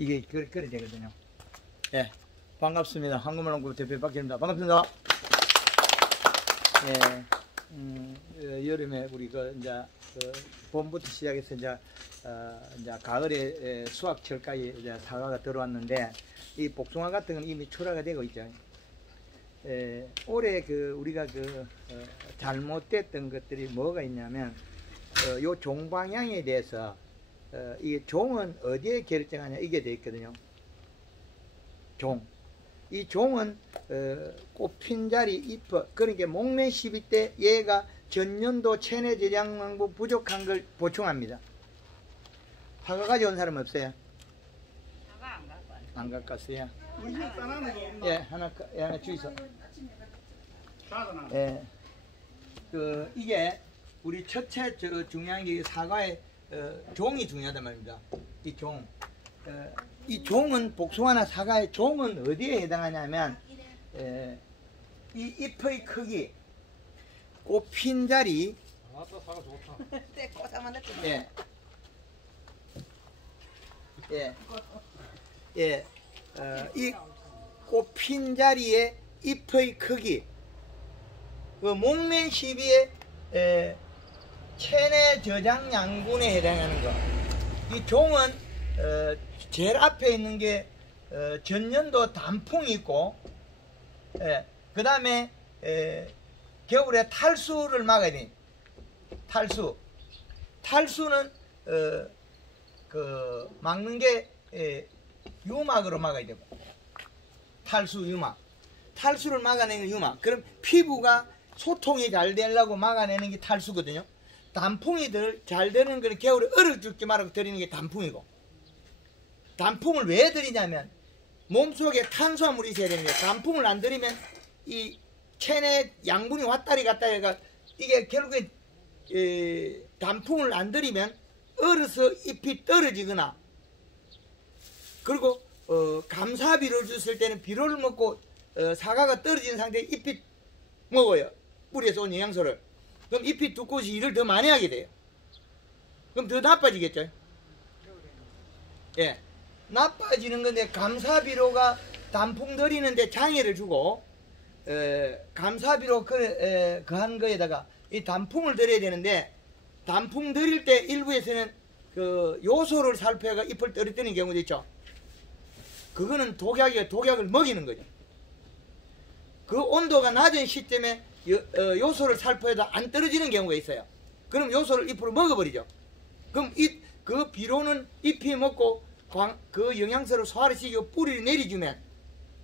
이게 그래 되거든요. 예, 반갑습니다. 한국문화연구소 대표 박재입니다. 반갑습니다. 예, 여름에 우리 이제 봄부터 시작해서 이제 가을에 수확철까지 이제 사과가 들어왔는데 이 복숭아 같은 건 이미 출하가 되고 있죠. 올해 우리가 잘못됐던 것들이 뭐가 있냐면 요 종 방향에 대해서 이 종은 어디에 결정하냐 이게 돼 있거든요. 종. 이 종은 꽃핀 자리 잎 그러니까 목련 시비 때 얘가 전년도 체내 저장량분 부족한 걸 보충합니다. 사과 가져온 사람 없어요? 사과 안 갖고 왔어요. 안 갖고 왔어요? 예, 하나 주이소. 예, 이게 우리 첫째 중요한 게 사과의 종이 중요하단 말입니다. 이 종. 이 종은 복숭아나 사과의 종은 어디에 해당하냐면 이 잎의 크기, 꽃핀 자리. 사과 좋다. 예. 예. 예. 이 꽃핀 자리의 잎의 크기, 그 목련 시비의 체내 저장 양분에 해당하는 거. 이 종은 제일 앞에 있는 게 전년도 단풍이 있고, 그 다음에 겨울에 탈수를 막아야 돼. 탈수는 막는 게 유막으로 막아야 되고, 탈수를 막아내는 유막. 그럼 피부가 소통이 잘 되려고 막아내는 게 탈수거든요. 단풍이 잘 되는 건 겨울에 얼어 죽지 말라고 드리는 게 단풍이고, 단풍을 왜 드리냐면 몸속에 탄수화물이 있어야 되는 거예요. 단풍을 안 드리면 이 체내 양분이 왔다리 갔다리 해가 이게 결국에 단풍을 안 드리면 얼어서 잎이 떨어지거나, 그리고 감사비를 줬을 때는 비료를 먹고 사과가 떨어진 상태에 잎이 먹어요. 뿌리에서 온 영양소를. 그럼 잎이 두꺼워서 일을 더 많이 하게 돼요. 그럼 더 나빠지겠죠. 예, 나빠지는 건데 감사비료가 단풍 들이는데 장애를 주고, 감사비료 그한 거에다가 이 단풍을 들여야 되는데, 단풍 들일 때 일부에서는 요소를 살포해가 잎을 떨어뜨리는 경우도 있죠. 그거는 독약을 먹이는 거죠. 그 온도가 낮은 시점에 요소를 살포해도 안 떨어지는 경우가 있어요. 그럼 요소를 잎으로 먹어버리죠. 그럼 그 비료는 잎이 먹고 그 영양소를 소화를 시키고 뿌리를 내려주면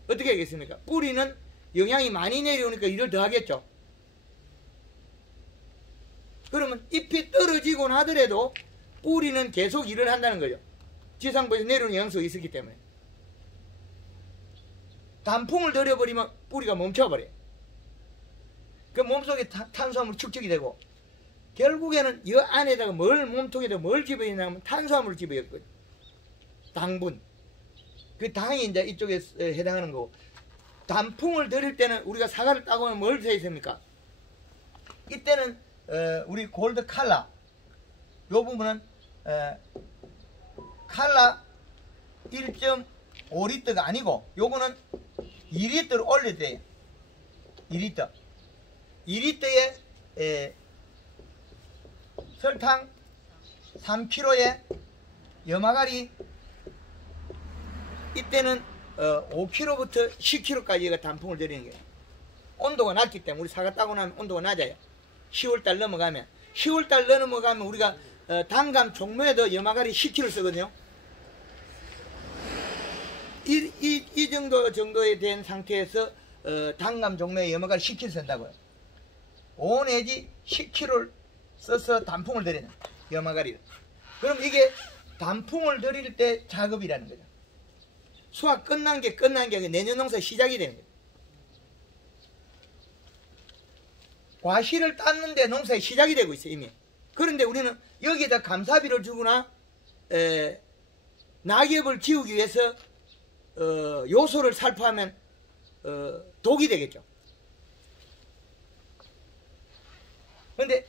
어떻게 하겠습니까? 뿌리는 영양이 많이 내려오니까 일을 더 하겠죠. 그러면 잎이 떨어지고 나더라도 뿌리는 계속 일을 한다는 거죠. 지상부에서 내려오는 영양소가 있었기 때문에. 단풍을 들여버리면 뿌리가 멈춰버려요. 그 몸속에 탄수화물이 축적이 되고, 결국에는 이 안에다가 몸통에다가 뭘 집어넣냐면 탄수화물을 집어넣거든요. 당분. 그 당이 이제 이쪽에 해당하는 거고, 단풍을 들일 때는 우리가 사과를 따고 오면 뭘 써 있습니까? 이때는 우리 골드 칼라, 요 부분은 칼라 1.5리터가 아니고 요거는 2리터를 올려야 돼요. 2리터에 설탕 3kg에 염화가리 이때는 5kg부터 10kg까지가 단풍을 들이는 거예요. 온도가 낮기 때문에 우리 사과 따고 나면 온도가 낮아요. 10월달 넘어가면 우리가 단감 종묘에도 염화가리 10kg 쓰거든요. 이 정도에 된 상태에서 단감 종묘에 염화가리 10kg 쓴다고요. 5 내지 10kg를 써서 단풍을 들이는 염화가리를. 그럼 이게 단풍을 들일 때 작업이라는 거죠. 수확 끝난 게 내년 농사 시작이 되는 거예요. 과실을 땄는데 농사의 시작이 되고 있어요, 이미. 그런데 우리는 여기에다 감사비를 주거나 낙엽을 지우기 위해서 요소를 살포하면 독이 되겠죠. 그런데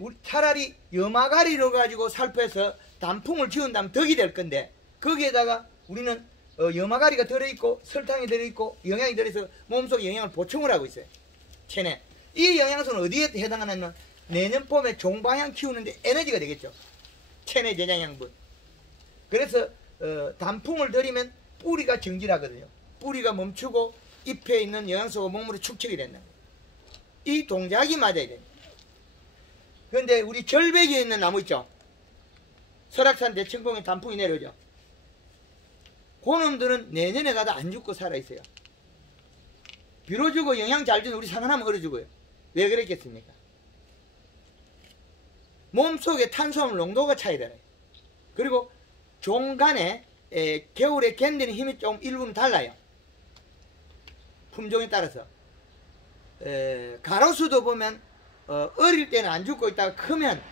우리 차라리 염화가리를 가지고 살포해서 단풍을 지운다면 덕이 될 건데, 거기에다가 우리는 염화가리가 들어있고 설탕이 들어있고 영양이 들어있어 몸속에 영양을 보충을 하고 있어요. 체내. 이 영양소는 어디에 해당하냐면 내년 봄에 종방향 키우는데 에너지가 되겠죠. 체내 제장양분. 그래서 단풍을 들이면 뿌리가 정질하거든요. 뿌리가 멈추고 잎에 있는 영양소가 몸으로 축적이 된다. 이 동작이 맞아야 됩니다. 그런데 우리 절벽에 있는 나무 있죠. 설악산 대청봉에 단풍이 내려오죠. 그놈들은 내년에 가도 안 죽고 살아있어요. 비로 주고 영양 잘 주는 우리 상하나면 얼어 죽어요. 왜 그랬겠습니까? 몸속에 탄수화물 농도가 차이다요. 그리고 종간에 겨울에 견디는 힘이 좀 일부는 달라요. 품종에 따라서. 가로수도 보면 어릴 때는 안 죽고 있다가 크면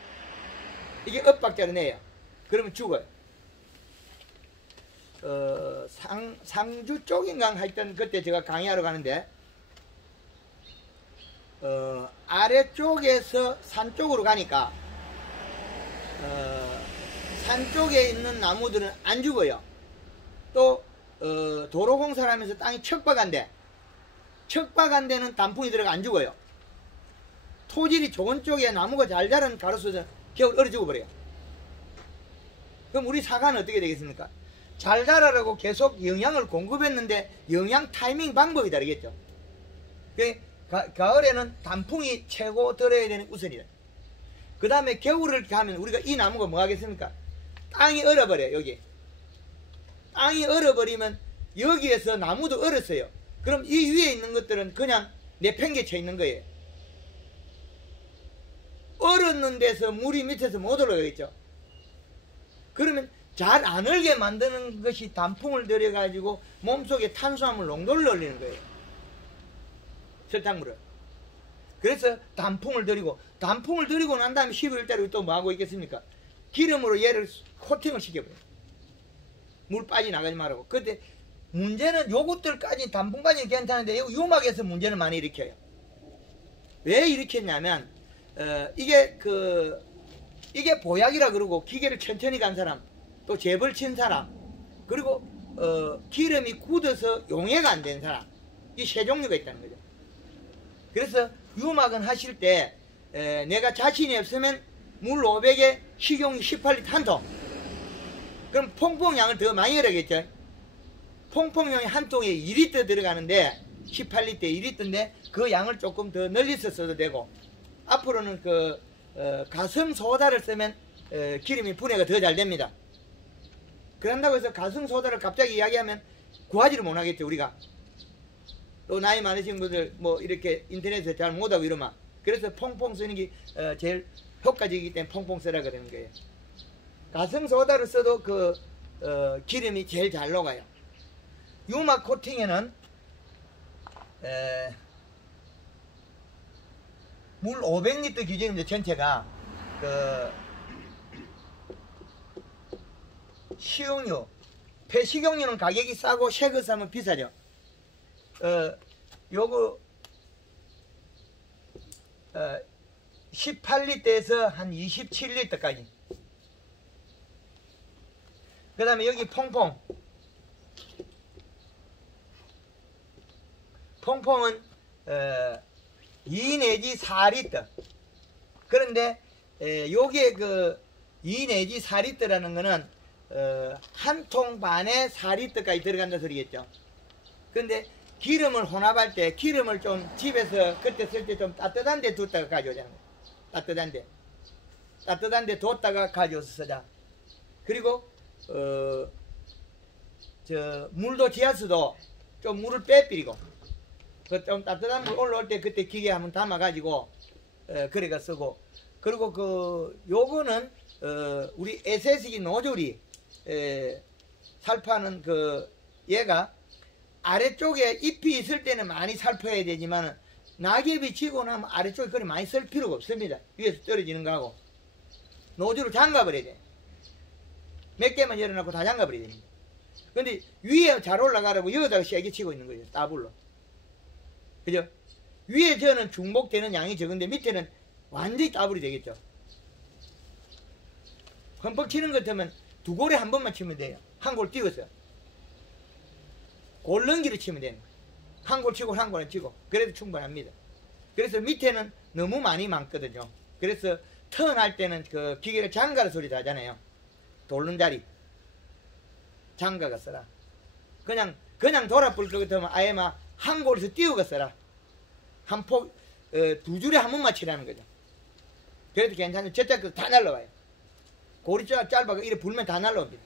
이게 엇박자로 내요. 그러면 죽어요. 상주 쪽인가 하여튼 그때 제가 강의하러 가는데 아래쪽에서 산 쪽으로 가니까 산 쪽에 있는 나무들은 안 죽어요. 또 도로공사를 하면서 땅이 척박한데 데는 단풍이 들어가 안 죽어요. 토질이 좋은 쪽에 나무가 잘 자란 가로수는 겨울 얼어 죽어버려요. 그럼 우리 사과는 어떻게 되겠습니까? 잘 자라라고 계속 영양을 공급했는데 영양 타이밍 방법이 다르겠죠. 가을에는 단풍이 최고 들어야 되는 우선이다. 그 다음에 겨울을 가면 우리가 이 나무가 뭐 하겠습니까? 땅이 얼어버려요. 여기 땅이 얼어버리면 여기에서 나무도 얼었어요. 그럼 이 위에 있는 것들은 그냥 내팽개쳐 있는 거예요. 얼었는 데서 물이 밑에서 못 올라가겠죠. 그러면 잘 안 얼게 만드는 것이 단풍을 들여가지고 몸속에 탄수화물 농도를 올리는 거예요. 설탕물을. 그래서 단풍을 들이고 난 다음에 11월달에 또 뭐 하고 있겠습니까? 기름으로 얘를 코팅을 시켜버려요. 물 빠져나가지 말라고. 그때 문제는 요것들까지 단풍까지 괜찮은데 유막에서 문제는 많이 일으켜요. 왜 일으켰냐면 이게 보약이라 그러고 기계를 천천히 간 사람, 또 재벌 친 사람, 그리고 기름이 굳어서 용해가 안 된 사람, 이 세 종류가 있다는 거죠. 그래서 유막은 하실 때 내가 자신이 없으면 물 500에 식용유 18리터 한 통. 그럼 퐁퐁양을 더 많이 열어야겠죠. 퐁퐁용이 한 통에 2리터 들어가는데 18리터에 2리터인데 그 양을 조금 더 널리서 써도 되고, 앞으로는 가슴 소다를 쓰면 기름이 분해가 더 잘 됩니다. 그런다고 해서 가슴 소다를 갑자기 이야기하면 구하지를 못하겠죠. 우리가 또 나이 많으신 분들 뭐 이렇게 인터넷에 잘 못하고 이러면, 그래서 퐁퐁 쓰는 게 제일 효과적이기 때문에 퐁퐁 쓰라 그러는 거예요. 가슴 소다를 써도 기름이 제일 잘 녹아요. 유막 코팅에는 물 500리터 기준입니다. 전체가 식용유, 폐식용유는 가격이 싸고 새거 사면 비싸죠. 요거 18리터에서 한 27리터까지. 그 다음에 여기 퐁퐁은 2 내지 4리터. 그런데 요게 2 내지 4리터라는 거는 한 통 반에 4리터까지 들어간다 소리겠죠. 근데 기름을 혼합할 때 기름을 좀 집에서 그때 쓸 때 좀 따뜻한 데 뒀다가 가져오자는 거예요. 따뜻한 데 뒀다가 가져와서 쓰자. 그리고 물도 지하수도 좀 물을 빼버리고 좀 따뜻한 물 올라올 때 그때 기계 한번 담아 가지고 그래가 쓰고, 그리고 요거는 우리 SS기 노즐이 살포하는 얘가 아래쪽에 잎이 있을 때는 많이 살포해야 되지만 낙엽이 지고 나면 아래쪽에 그리 많이 쓸 필요가 없습니다. 위에서 떨어지는 거하고 노즐을 잠가버려야 돼. 몇 개만 열어놓고 다 잠가버려야 됩니다. 근데 위에 잘 올라가라고 여기다가 세게 치고 있는 거예요. 따블로. 그죠? 위에 저는 중복되는 양이 적은데 밑에는 완전히 따블이 되겠죠. 흠뻑 치는 것 같으면 두 골에 한 번만 치면 돼요. 한 골 띄웠어요. 골렁기를 치면 되는 거예요. 한 골 치고 한 골 치고 그래도 충분합니다. 그래서 밑에는 너무 많이 많거든요. 그래서 턴할 때는 그 기계를 장가를 소리도 하잖아요. 돌는 자리 장가가 써라. 그냥 돌아볼 것 같으면 아예 막 한 골에서 띄우고 써라. 한 폭, 두 줄에 한 번만 치라는 거죠. 그래도 괜찮아요. 저쪽 다 날라와요. 골이 짧아가 이래 불면 다 날라옵니다.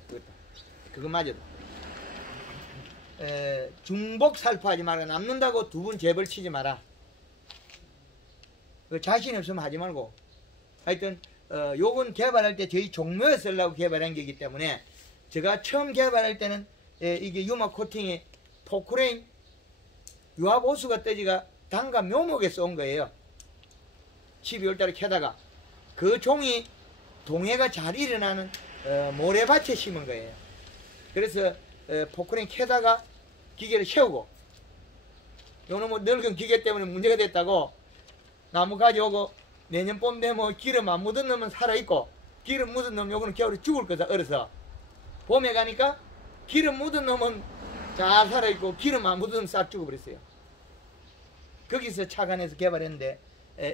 그것마저도. 중복 살포하지 마라. 남는다고 두 분 재벌 치지 마라. 자신 없으면 하지 말고. 하여튼 요건 개발할 때 저희 종묘에 쓰려고 개발한 게이기 때문에 제가 처음 개발할 때는 이게 유마 코팅이 포크레인 유압호수가 떠지가 단가 묘목에서 온 거예요. 12월달에 캐다가 그 종이 동해가 잘 일어나는 모래밭에 심은 거예요. 그래서 포크레인 캐다가 기계를 세우고 요놈 뭐 늙은 기계 때문에 문제가 됐다고 나무 가져오고 내년 봄 되면 기름 안 묻은 놈은 살아있고 기름 묻은 놈 요거는 겨울에 죽을 거다 얼어서 봄에 가니까 기름 묻은 놈은 잘 살아있고 기름 안 묻은 놈은 싹 죽어버렸어요. 거기서 착안해서 개발했는데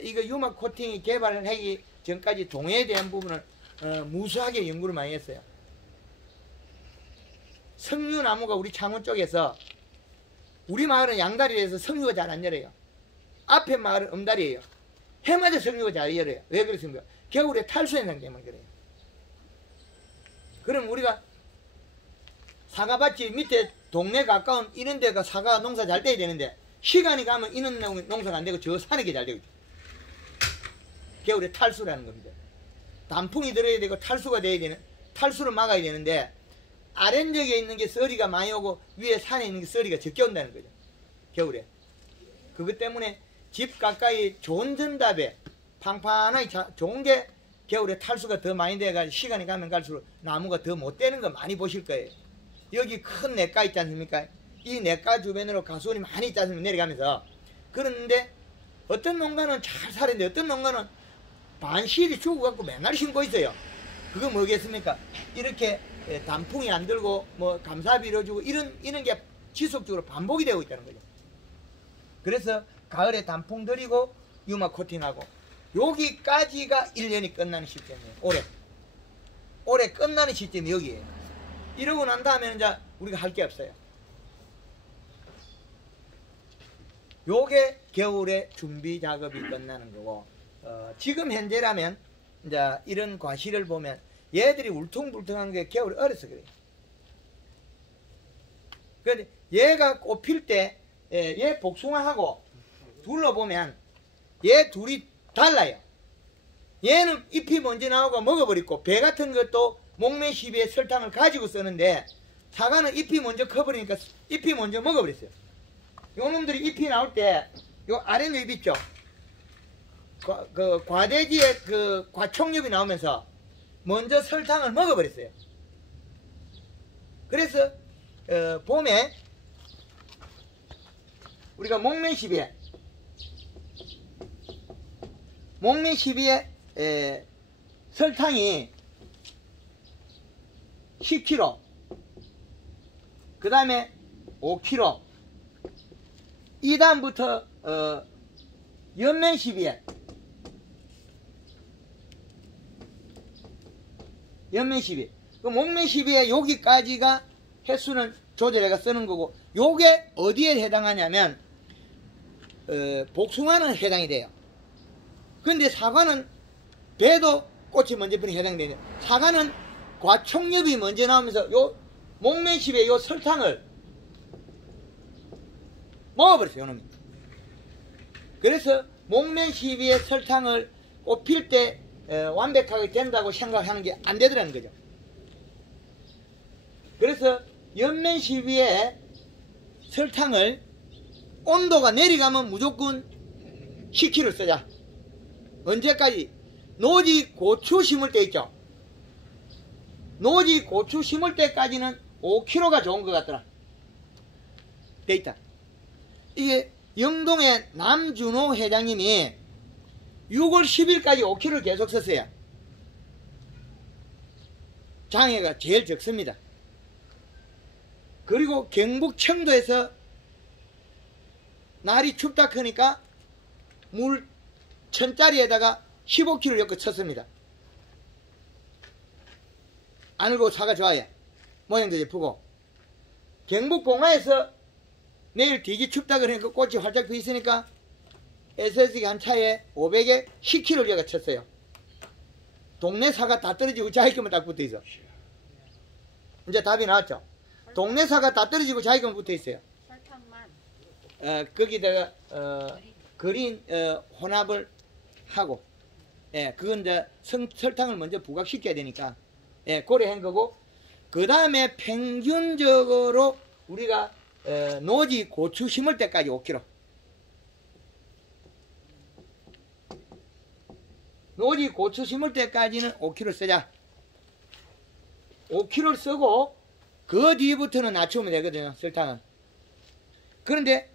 이거 유막 코팅이 개발을 하기 전까지 동해에 대한 부분을 무수하게 연구를 많이 했어요. 석류나무가 우리 창원 쪽에서 우리 마을은 양다리에서 석류가 잘 안 열어요. 앞에 마을은 음다리예요. 해마다 석류가 잘 열어요. 왜 그렇습니까? 겨울에 탈수 현상 때문에 그래요. 그럼 우리가 사과밭이 밑에 동네 가까운 이런 데가 사과 농사 잘 돼야 되는데 시간이 가면 이런 농사가 안 되고 저 산에 잘 되고 겨울에 탈수라는 겁니다. 단풍이 들어야 되고 탈수가 돼야 되는 탈수를 막아야 되는데 아랫역에 있는 게 썰이가 많이 오고 위에 산에 있는 게 썰이가 적게 온다는 거죠. 겨울에. 그것 때문에 집 가까이 좋은 전답에 팡팡하게 좋은 게 겨울에 탈수가 더 많이 돼가지고 시간이 가면 갈수록 나무가 더 못 되는 거 많이 보실 거예요. 여기 큰 냇가 있지 않습니까? 이 냇가 주변으로 가수원이 많이 있지 않습니까? 내려가면서. 그런데 어떤 농가는 잘 살았는데 어떤 농가는 반실이 죽어갖고 맨날 심고 있어요. 그거 뭐겠습니까? 이렇게 단풍이 안 들고 뭐 감사비료 주고 이런 게 지속적으로 반복이 되고 있다는 거죠. 그래서 가을에 단풍 들이고 유마 코팅하고 여기까지가 1년이 끝나는 시점이에요. 올해 끝나는 시점이 여기에요. 이러고 난 다음에는 이제 우리가 할 게 없어요. 요게 겨울에 준비 작업이 끝나는 거고 지금 현재라면 이제 이런 과실을 보면 얘들이 울퉁불퉁한 게 겨울에 얼어서 그래요. 그런데 얘가 꽃필 때 얘 복숭아하고 둘러보면 얘 둘이 달라요. 얘는 잎이 먼저 나오고 먹어버리고 배 같은 것도 목매시비에 설탕을 가지고 쓰는데 사과는 잎이 먼저 커버리니까 잎이 먼저 먹어버렸어요. 요 놈들이 잎이 나올 때 요 아랫잎 있죠. 그 과대지에 그 과총잎이 나오면서 먼저 설탕을 먹어버렸어요. 그래서 봄에 우리가 목매시비에 설탕이 10kg 그 다음에 5kg 이 다음부터 연면시비에 그 목매시비에 여기까지가 횟수는 조절해가 쓰는 거고 요게 어디에 해당하냐면 복숭아는 해당이 돼요. 근데 사과는 배도 꽃이 먼저 피는 해당되냐. 사과는 과총엽이 먼저 나오면서 요 목매시비에 요 설탕을 먹어버렸어요. 요놈이. 그래서 목매시비에 설탕을 꽃필 때 완벽하게 된다고 생각하는 게 안 되더라는 거죠. 그래서 연면시비에 설탕을 온도가 내려가면 무조건 10kg 쓰자. 언제까지? 노지 고추 심을 때 있죠. 노지 고추 심을 때까지는 5kg가 좋은 것 같더라. 돼 있다. 이게 영동의 남준호 회장님이 6월 10일까지 5kg를 계속 썼어요. 장애가 제일 적습니다. 그리고 경북 청도에서 날이 춥다 크니까 물 1000짜리에다가 15kg 엮어 쳤습니다. 아늘고 사과 좋아해. 모양도 예쁘고. 경북 봉화에서 내일 되게 춥다 그러니까 꽃이 활짝 피 있으니까 SSG 한 차에 500에 10kg 엮어 쳤어요. 동네 사과 다 떨어지고 자기 것만 딱 붙어 있어. 이제 답이 나왔죠. 동네 사과 다 떨어지고 자기 것만 붙어 있어요. 설탕만. 거기다가 그린 혼합을 하고, 예, 그건 이제 설탕을 먼저 부각시켜야 되니까, 예, 고려한 거고, 그 다음에 평균적으로 우리가 노지 고추 심을 때까지 5kg. 노지 고추 심을 때까지는 5kg 쓰자. 5kg를 쓰고 그 뒤부터는 낮추면 되거든요, 설탕은. 그런데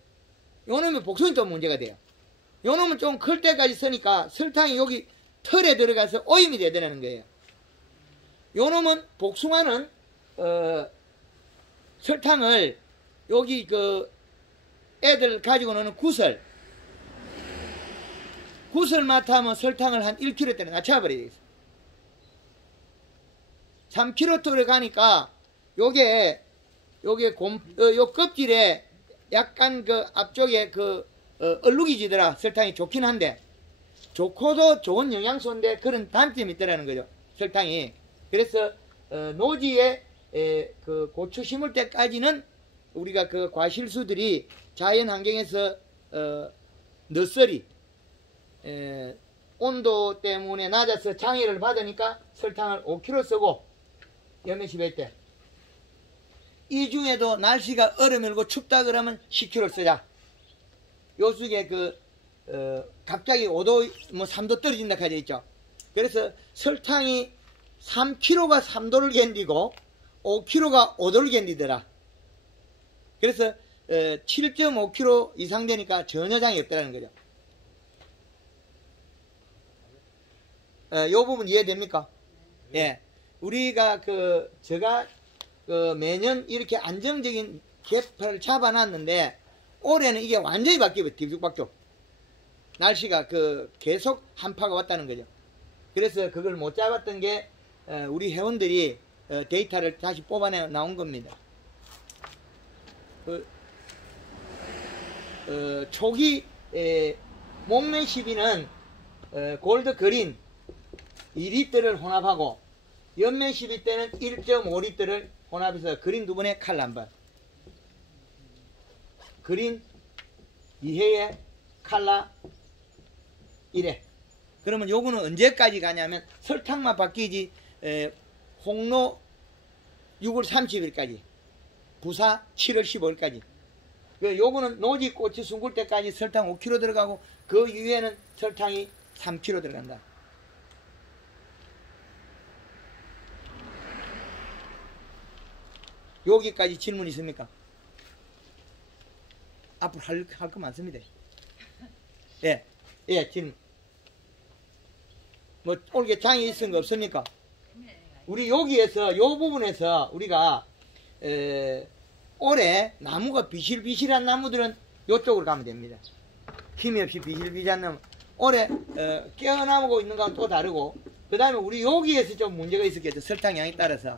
요놈의 복숭이 좀 문제가 돼요. 요놈은 좀 클 때까지 쓰니까 설탕이 여기 털에 들어가서 오염이 되더라는 거예요. 요놈은 복숭아는 설탕을 여기 그 애들 가지고 노는 구슬 맡아면 설탕을 한 1kg대로 낮춰버려야 되겠어. 3kg 들어가니까 요게 요 껍질에 약간 그 앞쪽에 그 얼룩이 지더라. 설탕이 좋긴 한데 좋고도 좋은 영양소인데 그런 단점이 있더라는 거죠, 설탕이. 그래서 노지에 그 고추 심을 때까지는 우리가 그 과실수들이 자연 환경에서 너스리 온도 때문에 낮아서 장애를 받으니까 설탕을 5kg 쓰고 연면시배 때 이 중에도 날씨가 얼어밀고 춥다 그러면 10kg 쓰자. 요수에 갑자기 5도 뭐 3도 떨어진다 하져 있죠. 그래서 설탕이 3kg가 3도를 견디고 5kg가 5도를 견디더라. 그래서 7.5kg 이상 되니까 전혀 장애 없다는 거죠. 요 부분 이해됩니까? 예. 우리가 제가 매년 이렇게 안정적인 계파를 잡아놨는데 올해는 이게 완전히 바뀌어요. 뒤죽박죽. 날씨가 계속 한파가 왔다는 거죠. 그래서 그걸 못 잡았던 게 우리 회원들이 데이터를 다시 뽑아내 나온 겁니다. 초기 목면 시비는 골드 그린 2리터를 혼합하고 연면 시비 때는 1.5리터를 혼합해서 그린 두 번에 칼 한 번. 그린 2회에 칼라 1회. 그러면 요거는 언제까지 가냐면 설탕만 바뀌지 홍로 6월 30일까지 부사 7월 15일까지. 요거는 노지 꽃이 숭굴 때까지 설탕 5kg 들어가고 그 이후에는 설탕이 3kg 들어간다. 여기까지 질문 있습니까? 앞으로 할 거 많습니다. 예, 질문. 뭐, 올게 장이 있은 거 없습니까? 우리 여기에서, 요 부분에서 우리가, 올해 나무가 비실비실한 나무들은 요쪽으로 가면 됩니다. 힘이 없이 비실비실한 나무. 올해, 깨어나고 있는 거는 또 다르고, 그 다음에 우리 여기에서 좀 문제가 있었겠죠. 설탕량에 따라서.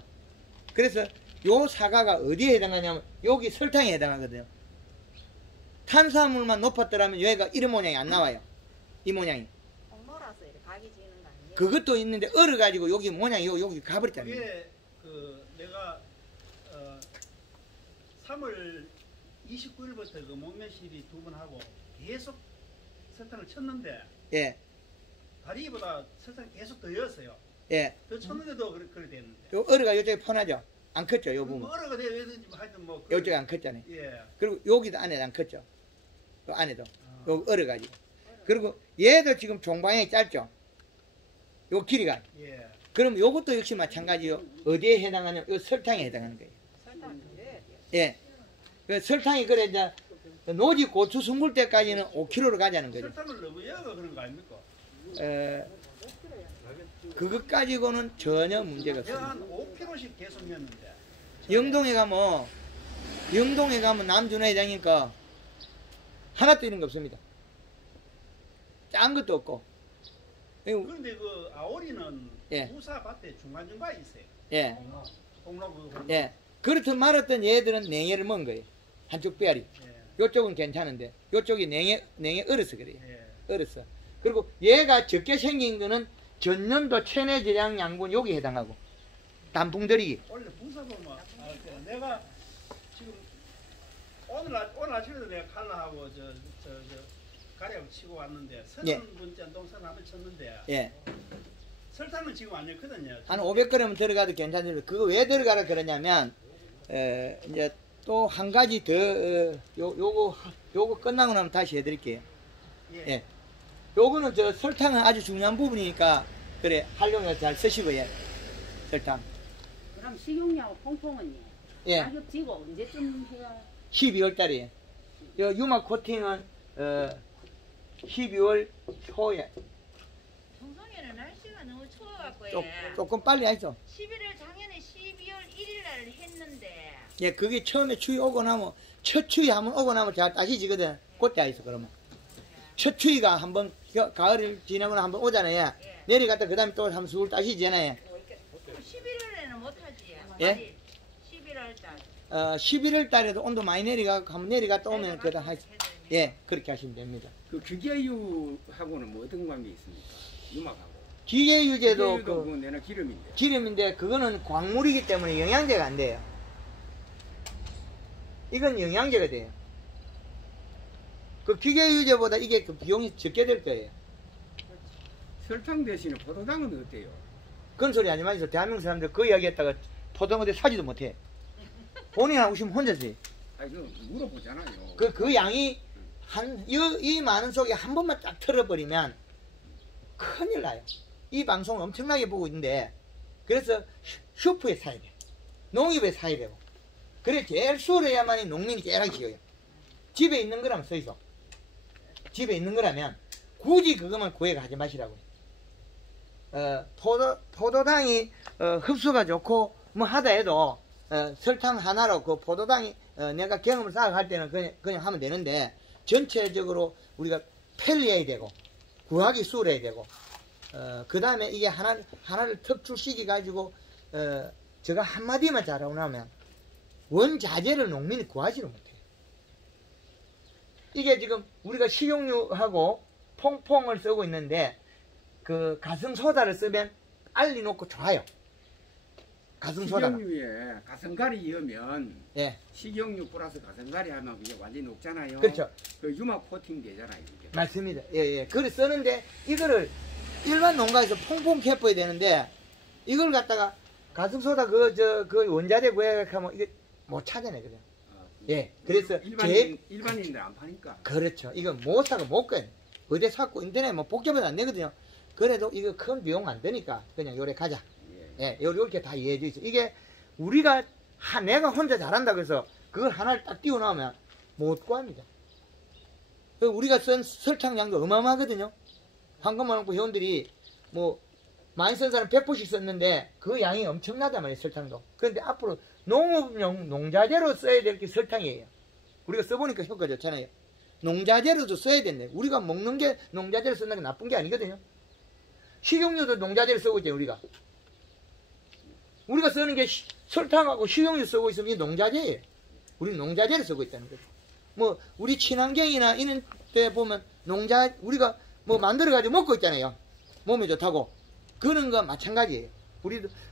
그래서 요 사과가 어디에 해당하냐면, 여기 설탕에 해당하거든요. 탄수화물만 높았더라면 여기가 이런 모양이 안 나와요. 이 모양이. 홍로라서 이렇게 각이 지는 거 아니에요? 그것도 있는데 얼어가지고 여기 모양이 여기 가버렸잖아요. 이게 내가 3월 29일부터 그 목면시비 2번 하고 계속 설탕을 쳤는데 예, 다리보다 설탕이 계속 더 였어요. 예. 더 쳤는데도 그래 됐는데. 요 얼어가 이쪽에 편하죠. 안 컸죠, 요 부분. 뭐 얼어가 되든지 하여튼 뭐 요쪽에 안 컸잖아요. 예. 그리고 여기도 안에 안 컸죠. 요 안에도 여기 얼어가지고. 그리고 얘도 지금 종방향이 짧죠. 요 길이가. 예. 그럼 요것도 역시 마찬가지요. 어디에 해당하냐면 요 설탕에 해당하는 거예요. 설탕 그래야 돼요. 예. 그 설탕이 그래 이제 노지 고추 숭굴 때까지는 5kg로 가자는 거죠. 설탕을 너무 여가 그런 거 아닙니까? 그것 가지고는 전혀 문제가 내가 없습니다. 한 5kg씩 계속 였는데. 영동에 가면 영동에 가면 남준호 회장이니까 하나도 이런 거 없습니다. 짠 것도 없고. 그런데 그 아오리는 예. 부사 밭에 중간중간에 있어요. 예. 홍로 그 예. 그렇든 말았던 얘들은 냉해를 먹은 거예요. 한쪽 뼈리. 예. 요쪽은 괜찮은데 요쪽이 냉해 얼어서 그래요. 예. 얼었어. 그리고 얘가 적게 생긴 거는 전년도 체내 저장 양분 여기 해당하고 단풍들이. 원래 부사 보면 내가 지금 오늘 아침에도 내가 칼라하고 저 가리하고 치고 왔는데 30분째 동선 한번 쳤는데 예. 설탕은 지금 안 넣거든요. 한 500g 들어가도 괜찮은데 그거 왜 들어가라 그러냐면 이제 또 한 가지 더 요거 끝나고 나면 다시 해드릴게요. 예. 예. 요거는 저 설탕은 아주 중요한 부분이니까 그래 활용해서 잘 쓰시고요. 설탕. 그럼 식용유하고 퐁퐁은요? 예. 가격 지고 언제쯤 해야? 12월 달이에요. 요 유막 코팅은 12월 초에 정성에는 날씨가 너무 추워갖고 조금 빨리 하죠. 11월 작년에 12월 1일 날 했는데 예, 그게 처음에 추위 오고 나면 첫 추위 한번 오고 나면 잘 따시지거든. 그때 하있어 그러면. 첫 추위가 한번 가을을 지나고 한번 오잖아요. 예. 내려갔다 그 다음에 또 한번 술 따시잖아요. 11월에는 못하지. 예? 11월 달. 11월 달에도 온도 많이 내려가고 한번 내려갔다 오면 그다 하시. 예, 그렇게 하시면 됩니다. 그 기계유하고는 뭐 어떤 관계 있습니까? 유막하고. 기계유제도 기계유도 그 내나 기름인데. 기름인데 그거는 광물이기 때문에 영양제가 안 돼요. 이건 영양제가 돼요. 그 기계유제보다 이게 그 비용이 적게 될 거예요. 설탕 대신에 포도당은 어때요? 그런 소리 하지 마세요. 대한민국 사람들 그 이야기 했다가 포도 어디 사지도 못해. 본인 하고 싶으면 혼자서 해. 아니, 그 물어보잖아요. 그 양이 이 많은 속에 한 번만 딱 틀어버리면 큰일 나요. 이 방송을 엄청나게 보고 있는데 그래서 슈퍼에 사야 돼. 농협에 사야 되고. 그래 제일 수월해야만이 농민이 제일 하기 쉬워요. 집에 있는 거라면 써있어. 집에 있는 거라면 굳이 그것만 구해 가지 마시라고. 포도당이 흡수가 좋고 뭐 하다 해도 설탕 하나로 그 포도당이 내가 경험을 쌓아갈 때는 그냥 하면 되는데 전체적으로 우리가 편리해야 되고 구하기 수월해야 되고 그 다음에 이게 하나를 턱 출시켜 가지고 제가 한마디만 잘하고 나면 원자재를 농민이 구하지를 못해요. 이게 지금 우리가 식용유하고 퐁퐁을 쓰고 있는데 그 가성소다를 쓰면 알리 놓고 좋아요. 가성소다가. 식용유에 가성가리 이으면 예. 식용유 플러스 가성가리 하면 그게 완전히 녹잖아요. 그렇죠. 그 유막 코팅 되잖아요. 이게. 맞습니다. 예. 그걸 쓰는데 이거를 일반 농가에서 퐁퐁 캐퍼야 되는데 이걸 갖다가 가성소다 그 원자재 구해가면 이게 못 찾아내 그래요. 예. 그래서 일반인들 안 파니까. 그렇죠. 이거 못 사고 못 가요. 어디 사고 인터넷 뭐 복잡해도 안 되거든요. 그래도 이거 큰 비용 안 드니까 그냥 요래 가자. 예, 요렇게 다 이해해 주세요. 이게 우리가 내가 혼자 잘한다 그래서 그걸 하나를 딱 띄워 놓으면 못 구합니다. 우리가 쓴 설탕량도 어마어마하거든요. 황금만원부 회원들이 뭐 많이 쓴 사람 100포씩 썼는데 그 양이 엄청나단 말이에요. 설탕도. 그런데 앞으로 농업용 농자재로 써야 될 게 설탕이에요. 우리가 써보니까 효과 좋잖아요. 농자재로도 써야 된대. 우리가 먹는 게 농자재로 쓴다는 게 나쁜 게 아니거든요. 식용유도 농자재를 쓰고 있잖아요. 우리가 쓰는 게 설탕하고 식용유 쓰고 있으면 이게 농자재예요. 우리는 농자재를 쓰고 있다는 거죠. 뭐 우리 친환경이나 이런 데 보면 우리가 뭐 만들어가지고 먹고 있잖아요. 몸에 좋다고. 그런 거 마찬가지예요.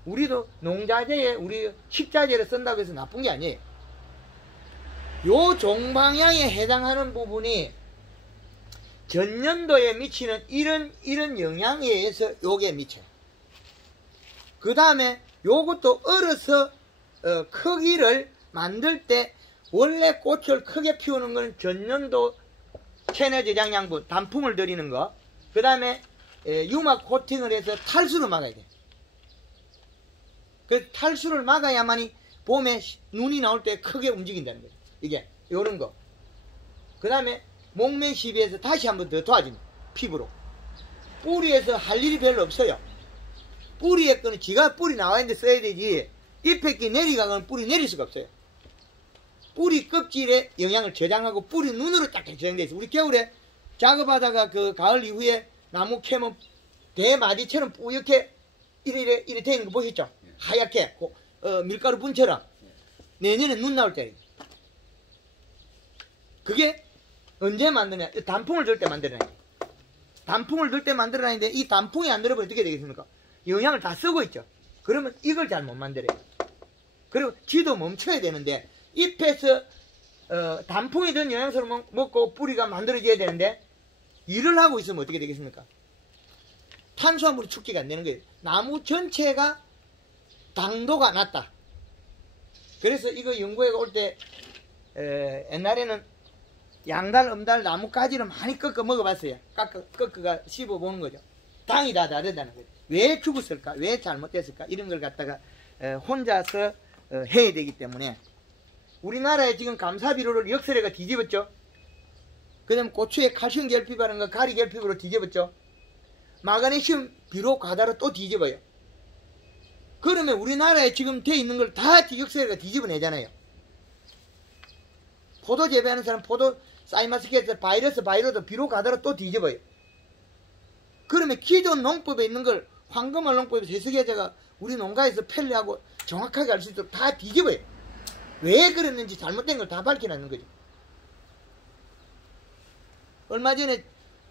우리도 농자재에 우리 식자재를 쓴다고 해서 나쁜 게 아니에요. 요 종방향에 해당하는 부분이 전년도에 미치는 이런 영향에 의해서 요게 미쳐요. 그 다음에 요것도 얼어서 크기를 만들 때 원래 꽃을 크게 피우는 건 전년도 체내 저장 양분 단풍을 들이는 거, 그 다음에 유막 코팅을 해서 탈수를 막아야 돼. 그 탈수를 막아야만이 봄에 눈이 나올 때 크게 움직인다는 거죠. 이게 요런 거. 그 다음에 목매 시비에서 다시 한번 더 도와줍니다. 피부로. 뿌리에서 할 일이 별로 없어요. 뿌리에 거는 지가 뿌리 나와 있는데 써야 되지 잎에 끼 내려가면 뿌리 내릴 수가 없어요. 뿌리 껍질에 영양을 저장하고 뿌리 눈으로 딱 저장돼 있어. 우리 겨울에 작업하다가 그 가을 이후에 나무 캐면 대마디처럼 뿌옇게 이래 돼 있는 거 보셨죠? 하얗게 밀가루 분처럼. 내년에 눈 나올 때. 그게 언제 만드냐? 단풍을 들 때 만들어놔야 돼. 단풍을 들 때 만들어놨는데 이 단풍이 안 들어버리면 어떻게 되겠습니까? 영양을 다 쓰고 있죠. 그러면 이걸 잘 못 만들어요. 그리고 쥐도 멈춰야 되는데 잎에서 단풍이 든 영양소를 먹고 뿌리가 만들어져야 되는데 일을 하고 있으면 어떻게 되겠습니까? 탄수화물이 축적이 안 되는 거예요. 나무 전체가 당도가 낮다. 그래서 이거 연구회 올 때 옛날에는 양달, 엄달 나무가지를 많이 꺾어 먹어봤어요. 꺾어가 씹어보는 거죠. 당이 다 다르다는 거예요. 왜 죽었을까? 왜 잘못됐을까? 이런 걸 갖다가 혼자서 해야 되기 때문에 우리나라에 지금 감사비료를 역설해가 뒤집었죠. 그 다음 고추에 칼슘 결핍이라는 거 가리 결핍으로 뒤집었죠. 마그네슘 비료 과다로 또 뒤집어요. 그러면 우리나라에 지금 돼 있는 걸 다 역설해가 뒤집어내잖아요. 포도 재배하는 사람 포도 사이마스켓에서 바이러도 비료 과다로 또 뒤집어요. 그러면 기존 농법에 있는 걸 황금알 농법에서 해석해자가 우리 농가에서 편리하고 정확하게 알 수 있도록 다 뒤집어요. 왜 그랬는지 잘못된 걸 다 밝혀내는 거죠. 얼마 전에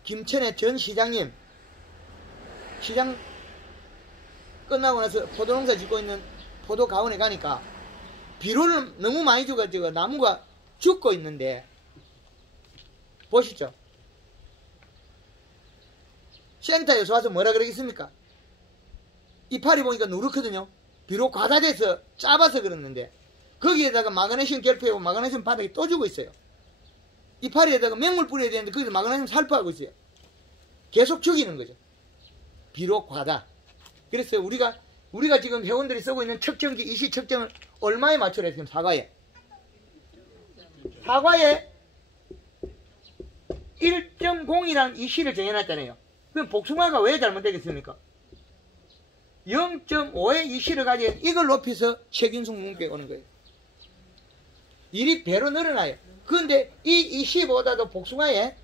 김천의 전 시장님 시장 끝나고 나서 포도농사 짓고 있는 포도 가원에 가니까 비료를 너무 많이 줘가지고 나무가 죽고 있는데 보시죠. 센터에서 와서 뭐라 그러겠습니까? 이파리 보니까 누렇거든요. 비료 과다돼서 짧아서 그랬는데 거기에다가 마그네슘 결핍하고 마그네슘 바닥에 또 주고 있어요. 이파리에다가 맹물 뿌려야 되는데 거기서 마그네슘 살포하고 있어요. 계속 죽이는 거죠. 비료 과다. 그래서 우리가 지금 회원들이 쓰고 있는 척정기 이시 척정을 얼마에 맞춰라 했으면 사과에 1.0이랑 이시를 정해놨잖아요. 그럼 복숭아가 왜 잘못되겠습니까? 0.5의 이시를 가지고 이걸 높여서 책임성 문게 오는 거예요. 일이 배로 늘어나요. 그런데 이 이시보다도 복숭아에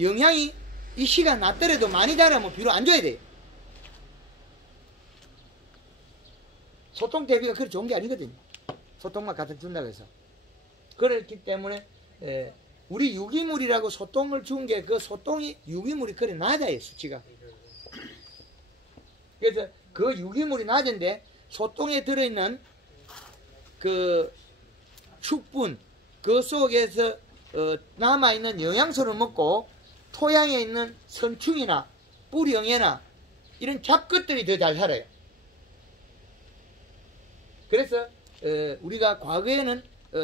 영양이 이시가 낮더라도 많이 자라면 비료 안 줘야 돼요. 소똥 대비가 그렇게 좋은 게 아니거든요. 소똥만 갖다 준다고 해서. 그렇기 때문에 우리 유기물이라고 소똥을 준 게 그 소똥이 유기물이 그래 낮아요. 수치가. 그래서 그 유기물이 낮은데 소똥에 들어있는 그 축분 그 속에서 남아있는 영양소를 먹고 토양에 있는 선충이나 뿌리영해나 이런 잡것들이 더 잘 살아요. 그래서 우리가 과거에는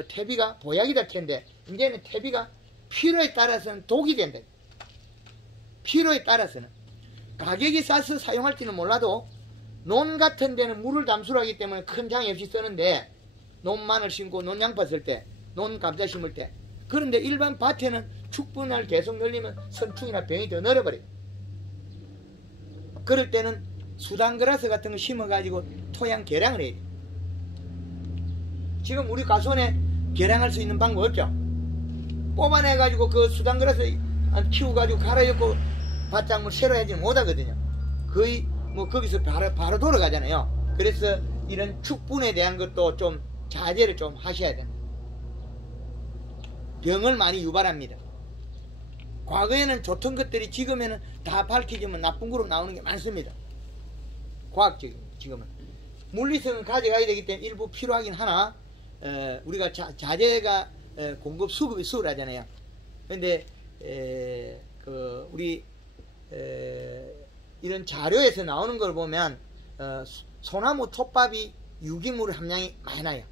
퇴비가 보약이다 했는데 이제는 퇴비가 필요에 따라서는 독이 된다. 필요에 따라서는 가격이 싸서 사용할지는 몰라도 논 같은 데는 물을 담수로 하기 때문에 큰 장애 없이 쓰는데 논 마늘 심고 논 양파 쓸 때 논 감자 심을 때 그런데 일반 밭에는 축분을 계속 늘리면 선충이나 병이 더 늘어버려요. 그럴 때는 수단그라스 같은 거 심어가지고 토양 개량을 해야 돼요. 지금 우리 가수원에 개량할 수 있는 방법 없죠? 뽑아내가지고 그 수단그라스 키워가지고 갈아넣고 밭작물 새로 하지 못하거든요. 거의 뭐 거기서 바로 돌아가잖아요. 그래서 이런 축분에 대한 것도 좀 자제를 좀 하셔야 됩니다. 병을 많이 유발합니다. 과거에는 좋던 것들이 지금에는 다 밝혀지면 나쁜 거로 나오는 게 많습니다. 과학적인 지금은 물리성은 가져가야 되기 때문에 일부 필요하긴 하나 우리가 자재가 공급 수급이 수월하잖아요. 근데 우리 이런 자료에서 나오는 걸 보면 소나무 톱밥이 유기물 함량이 많이 나요.